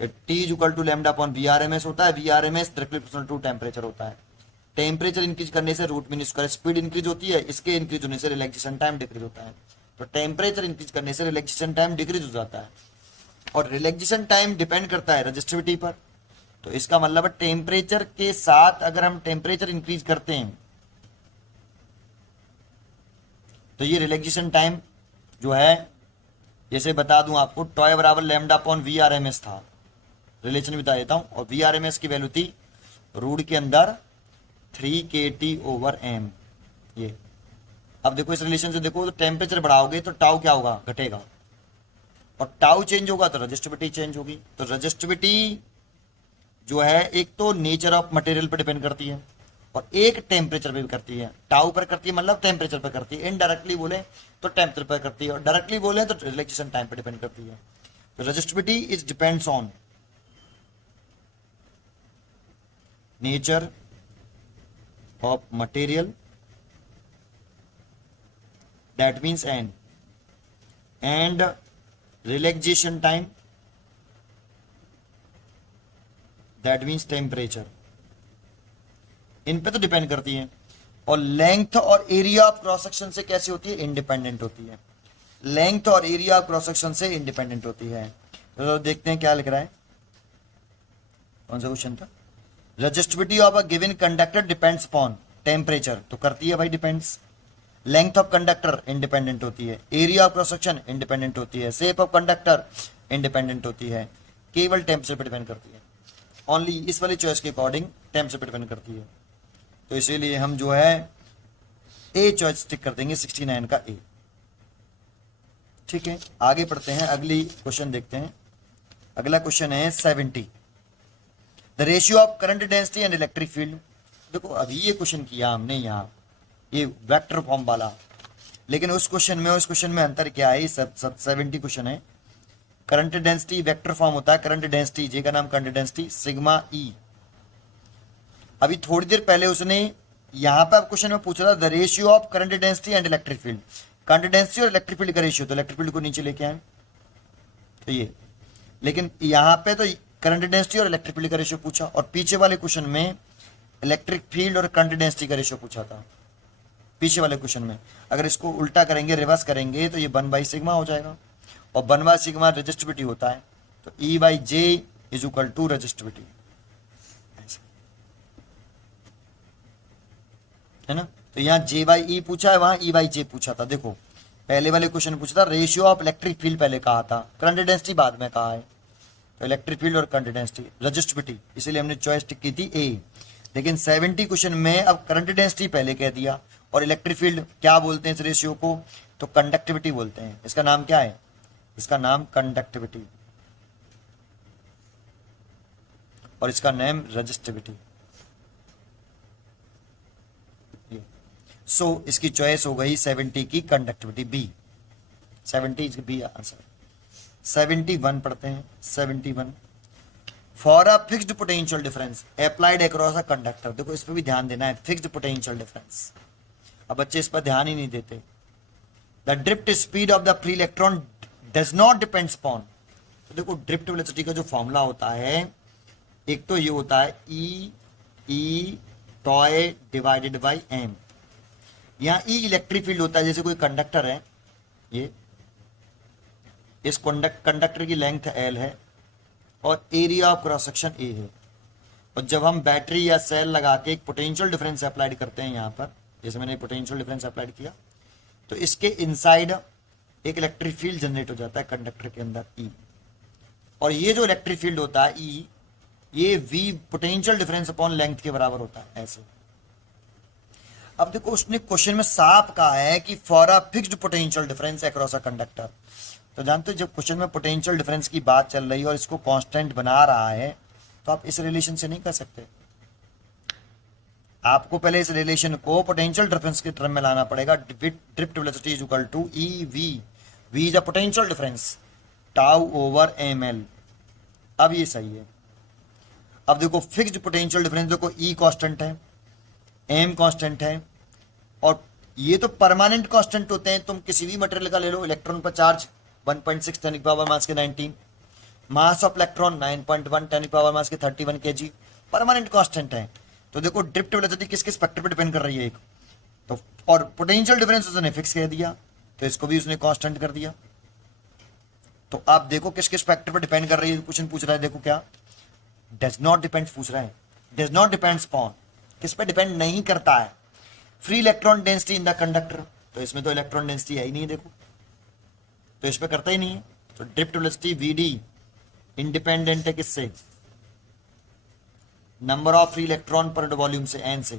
T equal to lambda upon VRMS होता है, VRMS directly proportional to temperature होता है। टेम्परेचर इंक्रीज करने से root mean square speed increase होती है, इसके इंक्रीज होने से रिलैक्सेशन टाइम डिक्रीज होता है। तो टेम्परेचर इंक्रीज करने से रिलैक्सेशन टाइम डिक्रीज हो जाता है, और रिलैक्सेशन टाइम डिपेंड करता है रजिस्टिविटी पर। तो इसका मतलब है टेम्परेचर के साथ अगर हम टेम्परेचर इंक्रीज करते हैं तो ये रिलैक्सेशन टाइम जो है, जैसे बता दूं आपको, टॉय बराबर लैम्डा अपॉन VRMS था, रिलेशन बता देता हूं, और VRMS की वैल्यू थी रूट के अंदर 3kT/m। ये अब देखो इस रिलेशन से देखो, तो टेम्परेचर बढ़ाओगे तो टाउ क्या होगा, घटेगा, और टाउ चेंज होगा तो रजिस्टिविटी चेंज होगी। तो रजिस्टिविटी जो है एक तो नेचर ऑफ मटेरियल पर डिपेंड करती है और एक टेम्परेचर पे भी करती है। टाउ पर करती है मतलब टेम्परेचर पर करती है, इनडायरेक्टली बोले तो टेम्परेचर पर करती है, और डायरेक्टली बोले तो रिलैक्सेशन टाइम पर डिपेंड करती है। तो resistivity is depends on nature of material, that means and relaxation time, that means temperature, इन पे तो डिपेंड करती है। और लेंथ और एरिया ऑफ क्रॉस सेक्शन से कैसे होती है, इंडिपेंडेंट होती है। लेंथ और एरिया ऑफ क्रॉस सेक्शन से इंडिपेंडेंट होती है। तो देखते हैं क्या लिख रहा है, कौन सा क्वेश्चन था। Resistivity of a given conductor depends upon temperature, तो करती है भाई depends. Length of conductor independent होती है, area of cross section independent होती है, शेप ऑफ कंडक्टर इंडिपेंडेंट होती है, केवल टेम्परेचर पर डिपेंड करती है। ओनली इस वाली चॉइस के अकॉर्डिंग टेम्परेचर पर डिपेंड करती है। तो इसीलिए हम जो है ए चॉइस टिक कर देंगे, 69 का ए। ठीक है, आगे पढ़ते हैं, अगली क्वेश्चन देखते हैं। अगला क्वेश्चन है 70, the ratio of current density and electric field. देखो अभी ये क्वेश्चन किया हमने यहाँ, ये वेक्टर फॉर्म वाला, लेकिन उस क्वेश्चन में उस क्वेश्चन में अंतर क्या है, सब 70 क्वेश्चन है। करंट डेंसिटी वेक्टर फॉर्म होता है, करंट डेंसिटी, जे का नाम करंट डेंसिटी सिग्मा ई। अभी थोड़ी देर पहले उसने यहां पर क्वेश्चन में पूछ रहा the ratio of current density and electric field, current density और इलेक्ट्रिक फील्ड का रेशियो, तो इलेक्ट्रिक फील्ड को नीचे लेके आए, तो ये, लेकिन यहां पे तो करंट डेंसिटी और इलेक्ट्रिक फील्ड का रेशियो पूछा, और पीछे वाले क्वेश्चन में इलेक्ट्रिक फील्ड और करंट डेंसिटी का रेशियो पूछा था पीछे वाले क्वेश्चन में। अगर इसको उल्टा करेंगे, रिवर्स करेंगे, तो ये 1/सिग्मा हो जाएगा, और 1/सिग्मा रजिस्टिविटी होता है, तो E/J is equal to resistivity, है ना। तो यहाँ J/E पूछा है, वहां E/J पूछा था। देखो पहले वाले क्वेश्चन पूछा था रेशियो ऑफ इलेक्ट्रिक फील्ड, पहले कहा था, करंट डेंसिटी बाद में कहा है। तो इलेक्ट्रिक फील्ड और करंट डेंसिटी, रजिस्टिविटी, इसीलिए हमने चॉइस टिक की थी ए। लेकिन 70 क्वेश्चन में अब करंट डेंसिटी पहले कह दिया, और इलेक्ट्रिक फील्ड क्या बोलते हैं इस रेशियो को, तो कंडक्टिविटी बोलते हैं। इसका नाम क्या है, इसका नाम कंडक्टिविटी। और इसका नेम रजिस्टिविटी। सो इसकी चॉइस हो गई 70 की conductivity B. 70 is B answer. 71 पढ़ते हैं। 71 for a fixed potential difference applied across a conductor. देखो इस पर भी ध्यान देना है, फिक्स्ड पोटेंशियल डिफरेंस। अब बच्चे इस पर ध्यान ही नहीं देते। The drift speed of the free electron does not depends upon. तो देखो ड्रिफ्ट वेलोसिटी का जो फॉर्मूला होता है, एक तो ये होता है ई टॉय डिवाइडेड बाई एम। यहाँ ई इलेक्ट्रिक फील्ड होता है, जैसे कोई कंडक्टर है, ये इस कंडक्टर की लेंथ एल है और area of cross section A है। और जब हम बैटरी या सेल लगा के एक पोटेंशियल डिफरेंस अप्लाइड करते हैं यहाँ पर, जैसे मैंने पोटेंशियल डिफरेंस अप्लाइड किया, तो इसके इनसाइड एक इलेक्ट्रिक फील्ड जनरेट हो जाता है कंडक्टर के अंदर ई। और ये जो इलेक्ट्रिक फील्ड होता है ई, ये V potential difference upon length के बराबर होता है ऐसे। अब देखो उसने क्वेश्चन में साफ कहा है कि for a fixed potential difference across a conductor. तो जानते हो जब क्वेश्चन में पोटेंशियल डिफरेंस की बात चल रही है और इसको कांस्टेंट बना रहा है, तो आप इस रिलेशन से नहीं कर सकते। आपको पहले इस रिलेशन को पोटेंशियल डिफरेंस के टर्म में लाना पड़ेगा। Drift velocity is equal to E V is a potential difference tau over M L. अब ये सही है। अब देखो फिक्स्ड पोटेंशियल डिफरेंस, देखो ई कांस्टेंट है, एम कांस्टेंट है, और ये तो परमानेंट कांस्टेंट होते हैं। तुम किसी भी मटेरियल का ले लो, इलेक्ट्रॉन पर चार्ज 1.6 10 की पावर मास के 19, मास ऑफ इलेक्ट्रॉन 9.1 10 की पावर मास के 31 kg, परमानेंट कांस्टेंट है। तो देखो ड्रिफ्ट वेलोसिटी किस किस फैक्टर पे डिपेंड कर रही है एक तो, और पोटेंशियल डिफरेंस उसने फिक्स कर दिया, तो इसको भी उसने कांस्टेंट कर दिया। तो आप देखो किस किस फैक्टर पे डिपेंड कर रही है। क्वेश्चन पूछ रहा है, देखो क्या डज नॉट डिपेंड पूछ रहा है, डज नॉट डिपेंड्स अपॉन, किस पे डिपेंड नहीं करता है। Free electron density in the conductor, तो इसमें तो इलेक्ट्रॉन डेंसिटी है ही नहीं, देखो तो इस पे करता ही नहीं है। तो ड्रिफ्ट वेलोसिटी वीडी इंडिपेंडेंट है किससे, नंबर ऑफ फ्री इलेक्ट्रॉन पर वॉल्यूम से, एन से,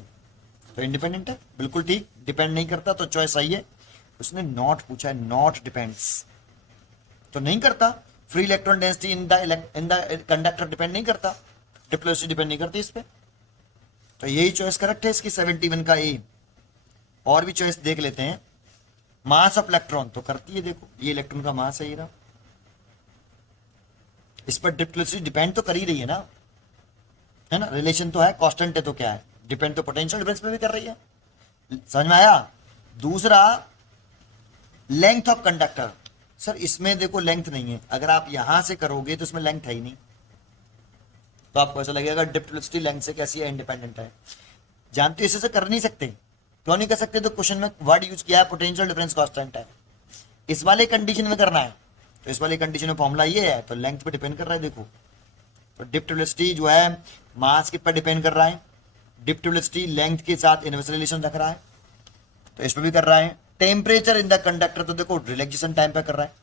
तो इंडिपेंडेंट है, बिल्कुल ठीक, डिपेंड नहीं करता, तो चॉइस सही है। उसने नॉट पूछा है, नॉट डिपेंड्स, तो नहीं करता। Free electron density in the conductor depend नहीं करता, ड्रिफ्ट वेलोसिटी डिपेंड नहीं करती इस पे, तो यही चॉइस करेक्ट है इसकी 71 का ए। और भी चॉइस देख लेते हैं। मास ऑफ इलेक्ट्रॉन तो करती है, देखो ये इलेक्ट्रॉन का मास है, ये रहा, इस पर ड्रिफ्ट वेलोसिटी डिपेंड तो कर ही रही है ना, है ना, रिलेशन तो है, कांस्टेंट है, तो क्या है, डिपेंड तो पोटेंशियल डिफरेंस पे भी कर रही है। समझ में आया। दूसरा लेंथ ऑफ कंडक्टर, सर इसमें देखो लेंथ नहीं है, अगर आप यहां से करोगे तो इसमें लेंथ है ही नहीं, तो आपको ऐसा लगेगा ड्रिफ्ट वेलोसिटी लेंथ से कैसी है, इंडिपेंडेंट है। जानते हो इसे से कर नहीं सकते, क्यों नहीं कर सकते, तो क्वेश्चन में वर्ड यूज किया है पोटेंशियल डिफरेंस कांस्टेंट है, इस वाले कंडीशन में करना है, तो इस वाले कंडीशन में फॉर्मूला ये है, तो लेंथ पे डिपेंड कर रहा है। देखो तो ड्रिफ्ट वेलोसिटी जो है मास के पर डिपेंड कर रहा है, ड्रिफ्ट वेलोसिटी लेंथ के साथ इनवर्स रिलेशन रख रहा है, तो इस पर भी कर रहा है। टेम्परेचर इन द कंडक्टर, तो देखो रिलैक्सेशन टाइम पे कर रहा है,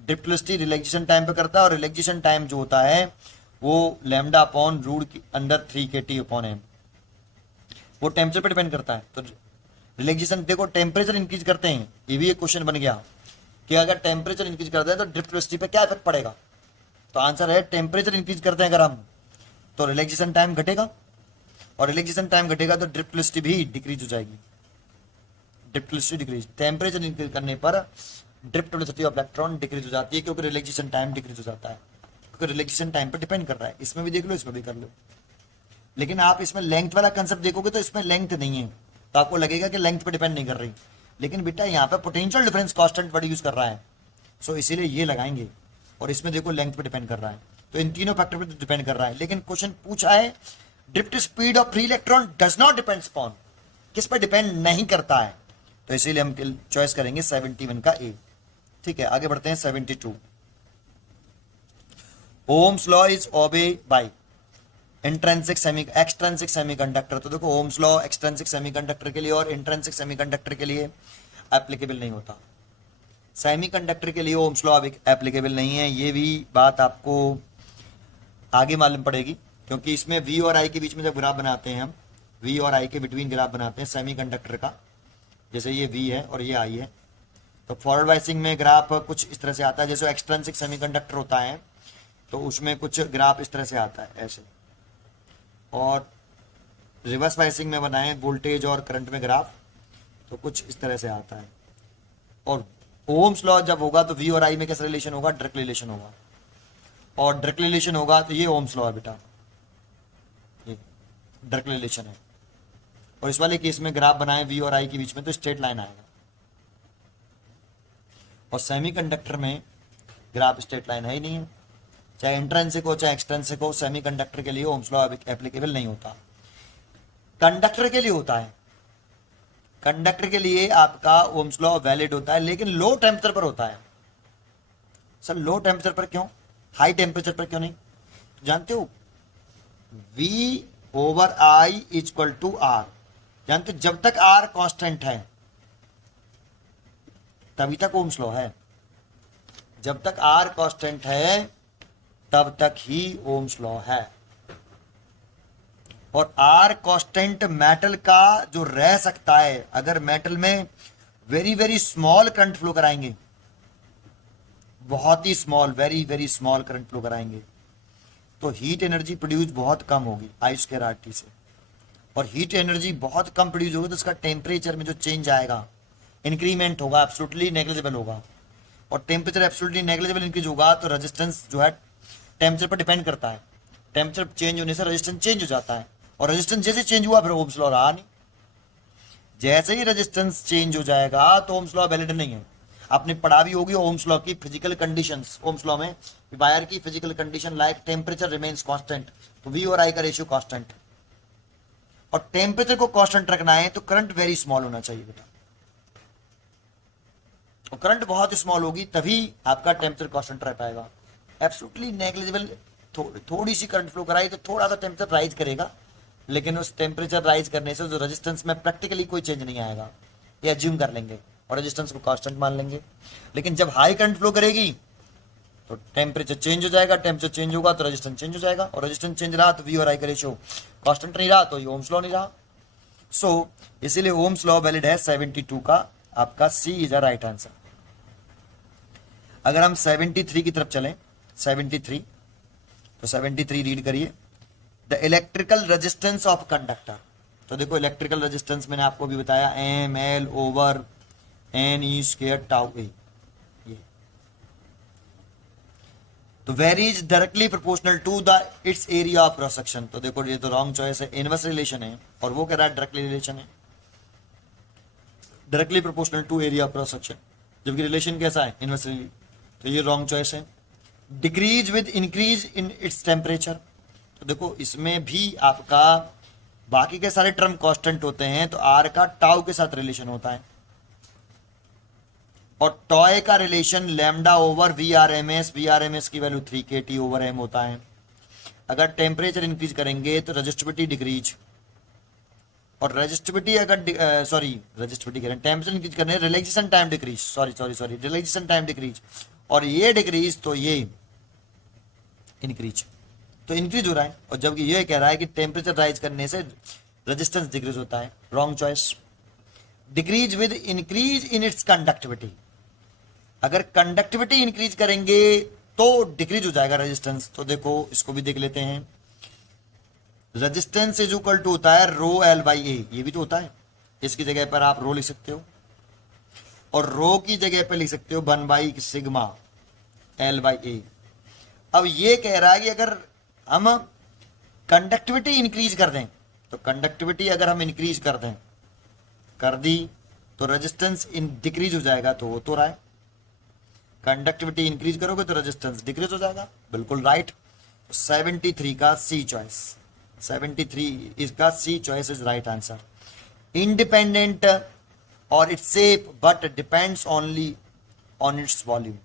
ड्रिफ्ट वेलोसिटी रिलैक्सेशन टाइम पे करता है, और रिलैक्सेशन टाइम जो होता है वो लैम्डा अपॉन रूट के अंदर 3 kT अपॉन एम, वो टेम्परेचर पे डिपेंड करता है। तो रिलैक्सेशन देखो टेम्परेचर इंक्रीज करते हैं, ये भी एक क्वेश्चन बन गया कि अगर टेम्परेचर इंक्रीज करते हैं तो ड्रिफ्ट वेलोसिटी पे क्या इफेक्ट पड़ेगा, तो आंसर है टेम्परेचर इंक्रीज करते हैं अगर हम, तो रिलैक्सेशन टाइम घटेगा, और रिलैक्सेशन टाइम घटेगा तो ड्रिफ्ट वेलोसिटी भी डिक्रीज हो जाएगी, drift velocity decrease, temperature increase करने पर drift velocity of electron decrease हो जाती है, क्योंकि रिलैक्सेशन टाइम डिक्रीज हो जाता है, क्योंकि रिलैक्सेशन टाइम पर डिपेंड कर रहा है। इसमें भी देख लो, इसमें भी कर लो, लेकिन आप इसमें लेंथ वाला कंसेप्ट देखोगे तो इसमें लेंथ नहीं है, तो आपको लगेगा कि लेंथ पे डिपेंड नहीं कर रही, लेकिन बेटा यहाँ पे potential difference constant word use कर रहा है, सो इसीलिए ये लगाएंगे, और इसमें देखो लेंथ पे डिपेंड कर रहा है, तो इन तीनों फैक्टर पे डिपेंड कर रहा है। लेकिन क्वेश्चन पूछा है drift speed of free electron does not depends upon, किस पर डिपेंड नहीं करता है, तो इसीलिए हम चॉइस करेंगे 71 का ए। ठीक है, आगे बढ़ते हैं 72। Ohm's law is obey by extrinsic semiconductor, तो देखो ओम्स लॉ एक्सट्रिंसिक सेमीकंडक्टर के लिए और इंट्रिंसिक सेमीकंडक्टर के लिए एप्लीकेबल नहीं होता, सेमीकंडक्टर के लिए ओम्स लॉ एप्लीकेबल नहीं है, ये भी बात आपको आगे मालूम पड़ेगी, क्योंकि इसमें वी और आई के बीच में जब ग्राफ बनाते हैं हम, वी और आई के बिटवीन ग्राफ बनाते हैं सेमीकंडक्टर का, जैसे ये वी है और ये आई है, तो फॉरवर्ड बायसिंग में ग्राफ कुछ इस तरह से आता है, जैसे एक्सट्रिंसिक सेमीकंडक्टर होता है तो उसमें कुछ ग्राफ इस तरह से आता है ऐसे, और रिवर्स बायसिंग में बनाएं वोल्टेज और करंट में ग्राफ, तो कुछ इस तरह से आता है। और ओम्स लॉ जब होगा तो वी और आई में कैसा रिलेशन होगा, डायरेक्ट रिलेशन होगा, और डायरेक्ट रिलेशन होगा तो ये ओम्स लॉ है बेटा, ये डायरेक्ट रिलेशन है। और इस वाले केस में ग्राफ बनाए वी और आई के बीच में तो स्ट्रेट लाइन आएगा, और सेमीकंडक्टर में ग्राफ स्ट्रेट लाइन है ही नहीं है, चाहे इंट्रिंसिक हो चाहे एक्सट्रिंसिक हो, सेमीकंडक्टर के लिए ओम्स लॉ एप्लीकेबल नहीं होता, कंडक्टर के लिए होता है। कंडक्टर के लिए आपका ओम्स लॉ वैलिड होता है, लेकिन लो टेम्परेचर पर होता है। सर लो टेम्परेचर पर क्यों, हाई टेम्परेचर पर क्यों नहीं? जानते हो V over I equal to R, जानते हो जब तक R कांस्टेंट है तभी तक ओम्स लॉ है, जब तक R कांस्टेंट है तब तक ही ओम्स लॉ है। और R कांस्टेंट मेटल का जो रह सकता है, अगर मेटल में very very small current flow कराएंगे, बहुत ही small very very small current flow कराएंगे, तो हीट एनर्जी प्रोड्यूस बहुत कम होगी आई स्क्वायर आर टी से। और हीट एनर्जी बहुत कम प्रोड्यूस होगी तो उसका टेम्परेचर में जो चेंज आएगा, इंक्रीमेंट होगा, एब्सोल्युटली नेग्लिजिबल होगा। और टेम्परेचर एब्सोल्युटली नेग्लिजिबल इंक्रीज होगा तो रेजिस्टेंस जो है टेम्परेचर पर डिपेंड करता है, टेम्परेचर चेंज होने से रेजिस्टेंस चेंज हो जाता है, और रेजिस्टेंस जैसे चेंज हुआ फिर ओम्स लॉ रहा नहीं। जैसे ही रेजिस्टेंस चेंज हो जाएगा तो ओम्स लॉ वैलिड नहीं है। आपने पढ़ा भी होगी ओम्स लॉ की फिजिकल कंडीशंस, ओम्स लॉ में वायर की physical condition like temperature remains constant, तो वी और आई का रेशियो कांस्टेंट, और टेम्परेचर को कांस्टेंट रखना है तो करंट वेरी स्मॉल होना चाहिए बेटा, और करंट बहुत स्मॉल होगी तभी आपका टेम्परेचर कांस्टेंट रह पाएगा। एब्सोल्युटली नेग्लिजिबल थोड़ी सी करंट फ्लो कराई तो थोड़ा सा टेम्परेचर राइज करेगा, लेकिन उस टेम्परेचर राइज करने से जो रेजिस्टेंस में प्रैक्टिकली कोई चेंज नहीं आएगा, ये एज्यूम कर लेंगे और रेजिस्टेंस को कांस्टेंट मान लेंगे। लेकिन जब हाई करंट फ्लो करेगी तो टेम्परेचर चेंज हो जाएगा, टेम्परेचर चेंज होगा तो रेजिस्टेंस चेंज हो जाएगा, और रेजिस्टेंस चेंज रहा तो वी और आई का रेशियो कांस्टेंट नहीं रहा तो ये ओम्स लॉ नहीं रहा। सो इसीलिए ओम्स लॉ वैलिड है 72 का, आपका सी इज अ राइट आंसर। अगर हम 73 की तरफ चलें, 73, तो 73 रीड करिए, the electrical resistance of conductor. तो देखो इलेक्ट्रिकल रेजिस्टेंस मैंने आपको भी बताया m l over N E square tau A, ये तो varies directly proportional to the its area of cross section. तो देखो ये तो रॉन्ग चॉइस है, इनवर्स रिलेशन है, और वो कह रहा है डायरेक्टली रिलेशन है, directly proportional to area of cross section, जबकि रिलेशन कैसा है इनवर्सली, तो ये रॉन्ग चॉइस है। Decrease with increase in its temperature, तो देखो इसमें भी आपका बाकी के सारे टर्म कांस्टेंट होते हैं तो आर का टाउ के साथ रिलेशन होता है, और टॉय का relation lambda over V R M S की वैल्यू 3 kT ओवर एम होता है। अगर टेम्परेचर इंक्रीज करेंगे तो रेजिस्टिविटी डिक्रीज, और रेजिस्टिविटी अगर रेजिस्टिविटी करें टेम्परेचर इंक्रीज करने relaxation time decrease, relaxation time decrease, और ये डिक्रीज तो ये इंक्रीज, तो इंक्रीज हो रहा है, और जबकि ये कह रहा है कि टेम्परेचर राइज करने से रेजिस्टेंस डिक्रीज होता है, wrong choice. Decrease with increase in its conductivity, अगर कंडक्टिविटी इंक्रीज करेंगे तो डिक्रीज हो जाएगा रेजिस्टेंस। तो देखो इसको भी देख लेते हैं, रेजिस्टेंस इज इक्वल टू होता है रो एल बाई ए, ये भी तो होता है, इसकी जगह पर आप रो लिख सकते हो, और रो की जगह पर लिख सकते हो 1 सिग्मा एल बाई ए। अब ये कह रहा है कि अगर हम कंडक्टिविटी इंक्रीज कर दें, तो कंडक्टिविटी अगर हम इंक्रीज कर दी तो रेजिस्टेंस इन डिक्रीज हो जाएगा, तो हो तो रहा है, कंडक्टिविटी इंक्रीज करोगे तो रेजिस्टेंस डिक्रीज हो जाएगा, बिल्कुल राइट। 73 का सी चॉइस, 73 इसका C choice is right answer. Independent और its shape but depends only on its volume,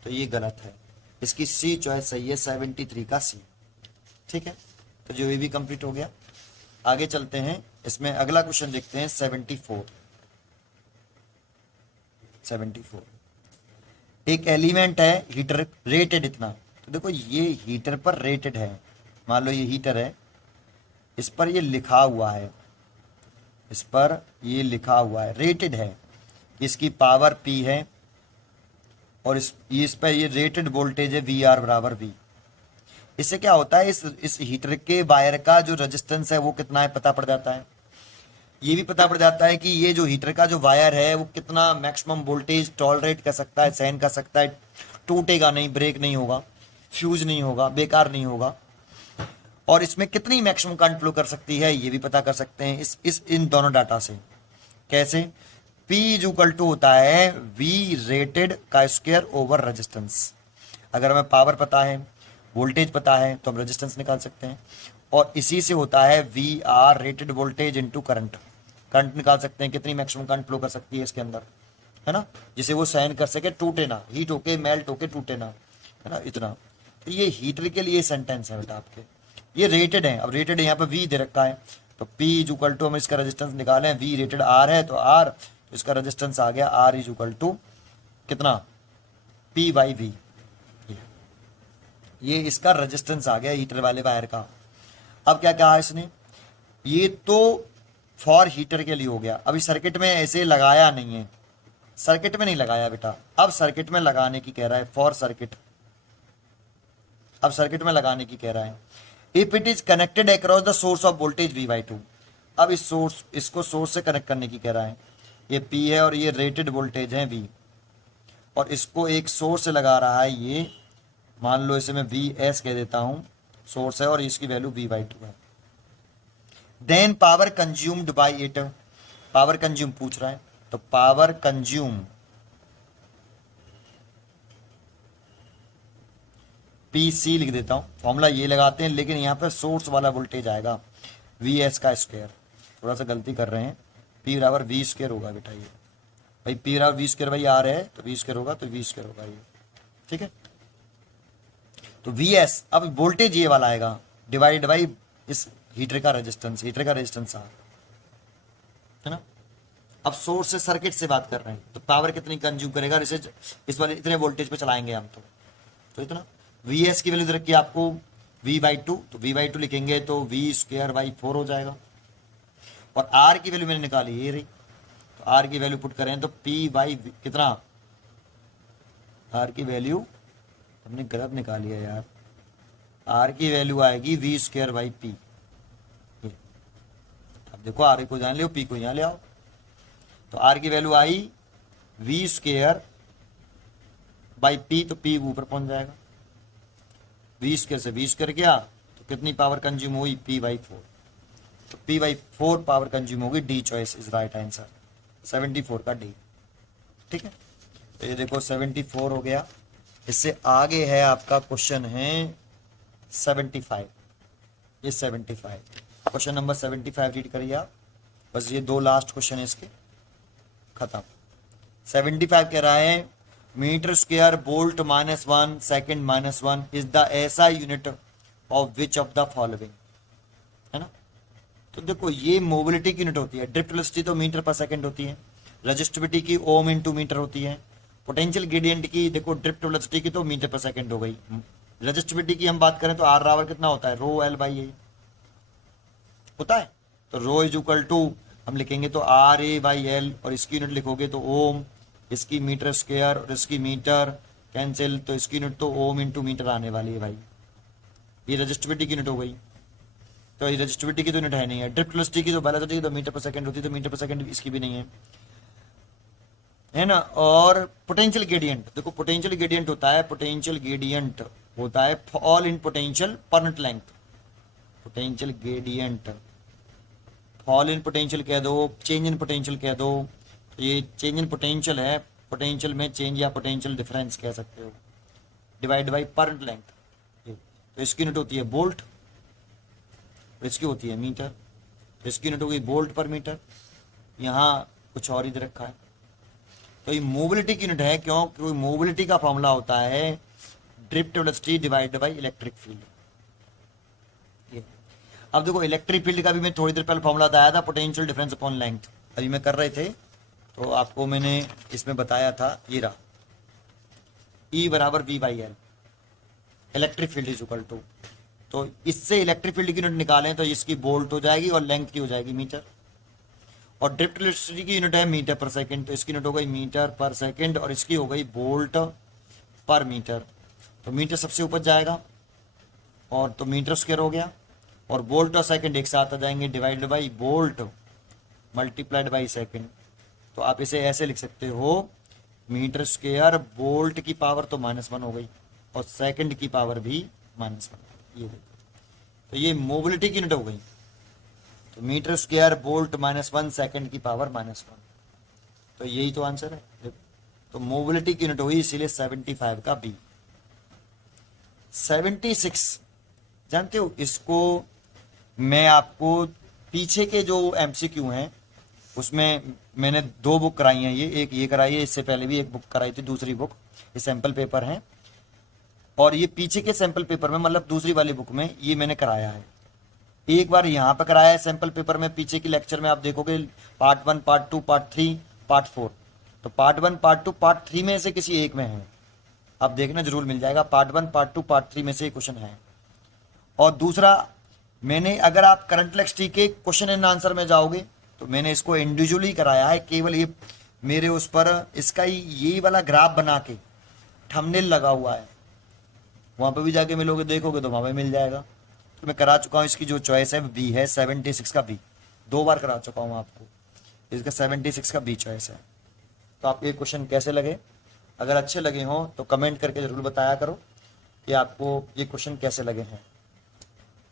तो ये गलत है, इसकी सी चॉइस सही है 73 का सी, ठीक है। तो जो ये भी कंप्लीट हो गया, आगे चलते हैं, इसमें अगला क्वेश्चन देखते हैं 74। एक एलिमेंट है हीटर, रेटेड इतना, तो देखो ये हीटर पर रेटेड है, मान लो ये हीटर है, इस पर ये लिखा हुआ है, इस पर ये लिखा हुआ है रेटेड है, इसकी पावर P है, और इस पर ये रेटेड वोल्टेज है VR बराबर V। इससे क्या होता है, इस हीटर के वायर का जो रेजिस्टेंस है वो कितना है पता पड़ जाता है। ये भी पता पड़ जाता है कि ये जो हीटर का जो वायर है वो कितना मैक्सिमम वोल्टेज टॉलरेट कर सकता है, सहन कर सकता है, टूटेगा नहीं, ब्रेक नहीं होगा, फ्यूज नहीं होगा, बेकार नहीं होगा, और इसमें कितनी मैक्सिमम करंट फ्लो कर सकती है ये भी पता कर सकते हैं इस इन दोनों डाटा से। कैसे? P इज इक्वल टू होता है V रेटेड का स्क्वायर ओवर रेजिस्टेंस। अगर हमें पावर पता है, वोल्टेज पता है, तो हम रेजिस्टेंस निकाल सकते हैं, और इसी से होता है VR rated voltage into current. Current निकाल सकते हैं कितनी मैक्सिमम करंट फ्लो कर सकती है इसके अंदर, है ना, जिसे वो सहन कर सके, टूटे ना, हीट होके मेल्ट होके टूटे ना, है ना, इतना। तो ये हीटर के लिए सेंटेंस है बेटा आपके, ये रेटेड है। अब रेटेड यहाँ पे V दे रखा है, तो P इज इक्वल टू हम इसका रेजिस्टेंस निकालें, V रेटेड R है तो R, तो इसका रेजिस्टेंस आ गया R इज इक्वल टू कितना, P बाई V। ये इसका रेजिस्टेंस आ गया हीटर वाले वायर का। अब क्या कहा इसने, ये तो फॉर हीटर के लिए हो गया। अभी सर्किट में ऐसे लगाया नहीं है, सर्किट में नहीं लगाया बेटा, अब सर्किट में लगाने की कह रहा है, फॉर सर्किट, अब सर्किट में लगाने की कह रहा है। If it is connected across the source of voltage V by 2, अब इस सोर्स, इसको सोर्स से कनेक्ट करने की कह रहा है, ये P है और ये रेटेड वोल्टेज है V, और इसको एक सोर्स से लगा रहा है, ये मान लो इसे मैं VS कह देता हूं, सोर्स है और इसकी वैल्यू V बाई 2 है। Then power consumed by it, power consume पूछ रहा है, तो पावर कंज्यूम PC लिख देता हूं, फॉर्मूला ये लगाते हैं, लेकिन यहां पर सोर्स वाला वोल्टेज आएगा VS का स्क्वायर, थोड़ा सा गलती कर रहे हैं, P बराबर V स्क्वायर होगा बेटा, ये भाई P बराबर V स्क्वायर, भाई R है तो V स्क्वायर होगा, तो V स्क्वायर होगा ये, ठीक है। तो VS, अब वोल्टेज ये वाला आएगा डिवाइड बाई इस हीटर का रेजिस्टेंस, हीटर का रेजिस्टेंस R, है ना। अब सोर्स से सर्किट से बात कर रहे हैं, तो पावर कितनी कंज्यूम करेगा, इस वाले इतने वोल्टेज पे चलाएंगे हम, तो इतना। VS की वैल्यू दे रखी है आपको V बाई 2, तो V बाई 2 लिखेंगे तो V स्क्वायर बाई 4 हो जाएगा, और R की वैल्यू मैंने निकाली ये रही, तो R की वैल्यू पुट करें तो P बाई कितना, R की वैल्यू हमने गलत निकाली है यार, R की वैल्यू आएगी V स्क्वायर बाई P। अब देखो R को जान लो, P को यहाँ ले आओ, तो R की value I V square by P, तो P ऊपर पहुंच जाएगा, V स्क्वायर से V स्क्वायर किया तो कितनी पावर कंज्यूम हुई, P बाई 4, तो P बाई 4 पावर कंज्यूम होगी। D choice is right answer, 74 का D, ठीक है। तो ये देखो 74 हो गया। इससे आगे है आपका क्वेश्चन है 75, ये 75 क्वेश्चन नंबर 75 रीड करिए आप, बस ये दो लास्ट क्वेश्चन है इसके, खत्म। 75 कह रहा है meter square volt -1 second -1 is the SI unit of which of the following, है ना। तो देखो ये मोबिलिटी की यूनिट होती है, ड्रिफ्ट वेलोसिटी तो मीटर पर सेकंड होती है, रजिस्टिविटी की ओम इनटू मीटर होती है, पोटेंशियल ग्रेडियंट की देखो ड्रिफ्ट वेलोसिटी की तो मीटर पर सेकंड हो गई, रजिस्टिविटी की हम बात करें तो R बराबर कितना होता है, रो L बाई A होता है, तो रो इज इक्वल टू हम लिखेंगे तो RA बाई L, और इसकी यूनिट लिखोगे तो ओम, इसकी मीटर स्क्वायर और इसकी मीटर कैंसिल, तो इसकी यूनिट तो ओम इंटू मीटर आने वाली है भाई, ये रजिस्टिविटी की यूनिट हो गई, तो ये रजिस्टिविटी की तो यूनिट है नहीं है, ड्रिफ्ट वेलोसिटी की तो वेलोसिटी की तो मीटर पर सेकंड होती है, तो मीटर पर सेकंड इसकी भी नहीं है ना। और पोटेंशियल ग्रेडियंट, देखो पोटेंशियल ग्रेडियंट होता है, पोटेंशियल ग्रेडियंट होता है fall in potential per unit length, potential gradient, fall in potential कह दो, चेंज इन पोटेंशियल कह दो, तो ये चेंज इन पोटेंशियल है, पोटेंशियल में चेंज या पोटेंशियल डिफरेंस कह सकते हो, divide by per unit length, तो इसकी यूनिट होती है बोल्ट, इसकी होती है मीटर, तो इसकी यूनिट होगी बोल्ट पर मीटर, यहाँ कुछ और ही दे रखा है, तो ये मोबिलिटी की यूनिट है, क्यों, क्योंकि मोबिलिटी का फॉर्मूला होता है drift velocity divide by electric field. अब देखो इलेक्ट्रिक फील्ड का भी मैं थोड़ी देर पहले फॉर्मूला बताया था, पोटेंशियल डिफरेंस अपॉन लेंथ, अभी मैं कर रहे थे तो आपको मैंने इसमें बताया था, ये रहा E बराबर V by L, electric field is equal to, तो इससे इलेक्ट्रिक फील्ड की यूनिट निकालें तो इसकी बोल्ट हो जाएगी और लेंथ की हो जाएगी मीटर, और ड्रिफ्ट वेलोसिटी की यूनिट है मीटर पर सेकंड, तो इसकी यूनिट हो गई मीटर पर सेकंड, और इसकी हो गई बोल्ट पर मीटर, तो मीटर सबसे ऊपर जाएगा, और तो मीटर स्क्वायर हो गया, और वोल्ट और सेकंड एक साथ आ जाएंगे, divided by volt multiplied by second. तो आप इसे ऐसे लिख सकते हो, मीटर स्क्वायर वोल्ट की पावर तो -1 हो गई और सेकंड की पावर भी -1। ये देखो, तो ये मोबिलिटी की यूनिट हो गई। तो मीटर स्क्वायर वोल्ट -1 सेकंड की पावर -1। तो यही तो आंसर है। देखो, तो मोबिलिटी की यूनिट हुई, इसीलिए 75 का बी। 76 जानते हो इसको, मैं आपको पीछे के जो एमसीक्यू हैं उसमें मैंने 2 बुक कराई हैं, एक ये कराई है, इससे पहले भी एक बुक कराई थी, दूसरी बुक, ये सैंपल पेपर हैं, और ये पीछे के सैंपल पेपर में मतलब दूसरी वाली बुक में ये मैंने कराया है। एक बार यहाँ पे कराया है सैंपल पेपर में, पीछे की लेक्चर में आप देखोगे पार्ट 1, पार्ट 2, पार्ट 3, पार्ट 4। तो पार्ट 1, पार्ट 2, पार्ट 3 में से किसी एक में है, आप देखना जरूर मिल जाएगा। पार्ट 1, पार्ट 2, पार्ट 3 में से क्वेश्चन है। और दूसरा, मैंने अगर आप करंट इलेक्ट्रिसिटी के क्वेश्चन एंड आंसर में जाओगे तो मैंने इसको इंडिविजुअली कराया है, केवल ये मेरे उस पर इसका ही ये वाला ग्राफ बना के थंबनेल लगा हुआ है, वहां पर भी जाके मिलोगे, देखोगे तो वहां पर मिल जाएगा। तो मैं करा चुका हूँ, इसकी जो चॉइस है बी है, 76 का बी। 2 बार करा चुका हूँ आपको, इसका 76 का बी चॉइस है। तो आप ये क्वेश्चन कैसे लगे, अगर अच्छे लगे हों तो कमेंट करके जरूर बताया करो कि आपको ये क्वेश्चन कैसे लगे हैं।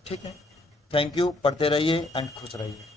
ठीक है, थैंक यू, पढ़ते रहिए एंड खुश रहिए।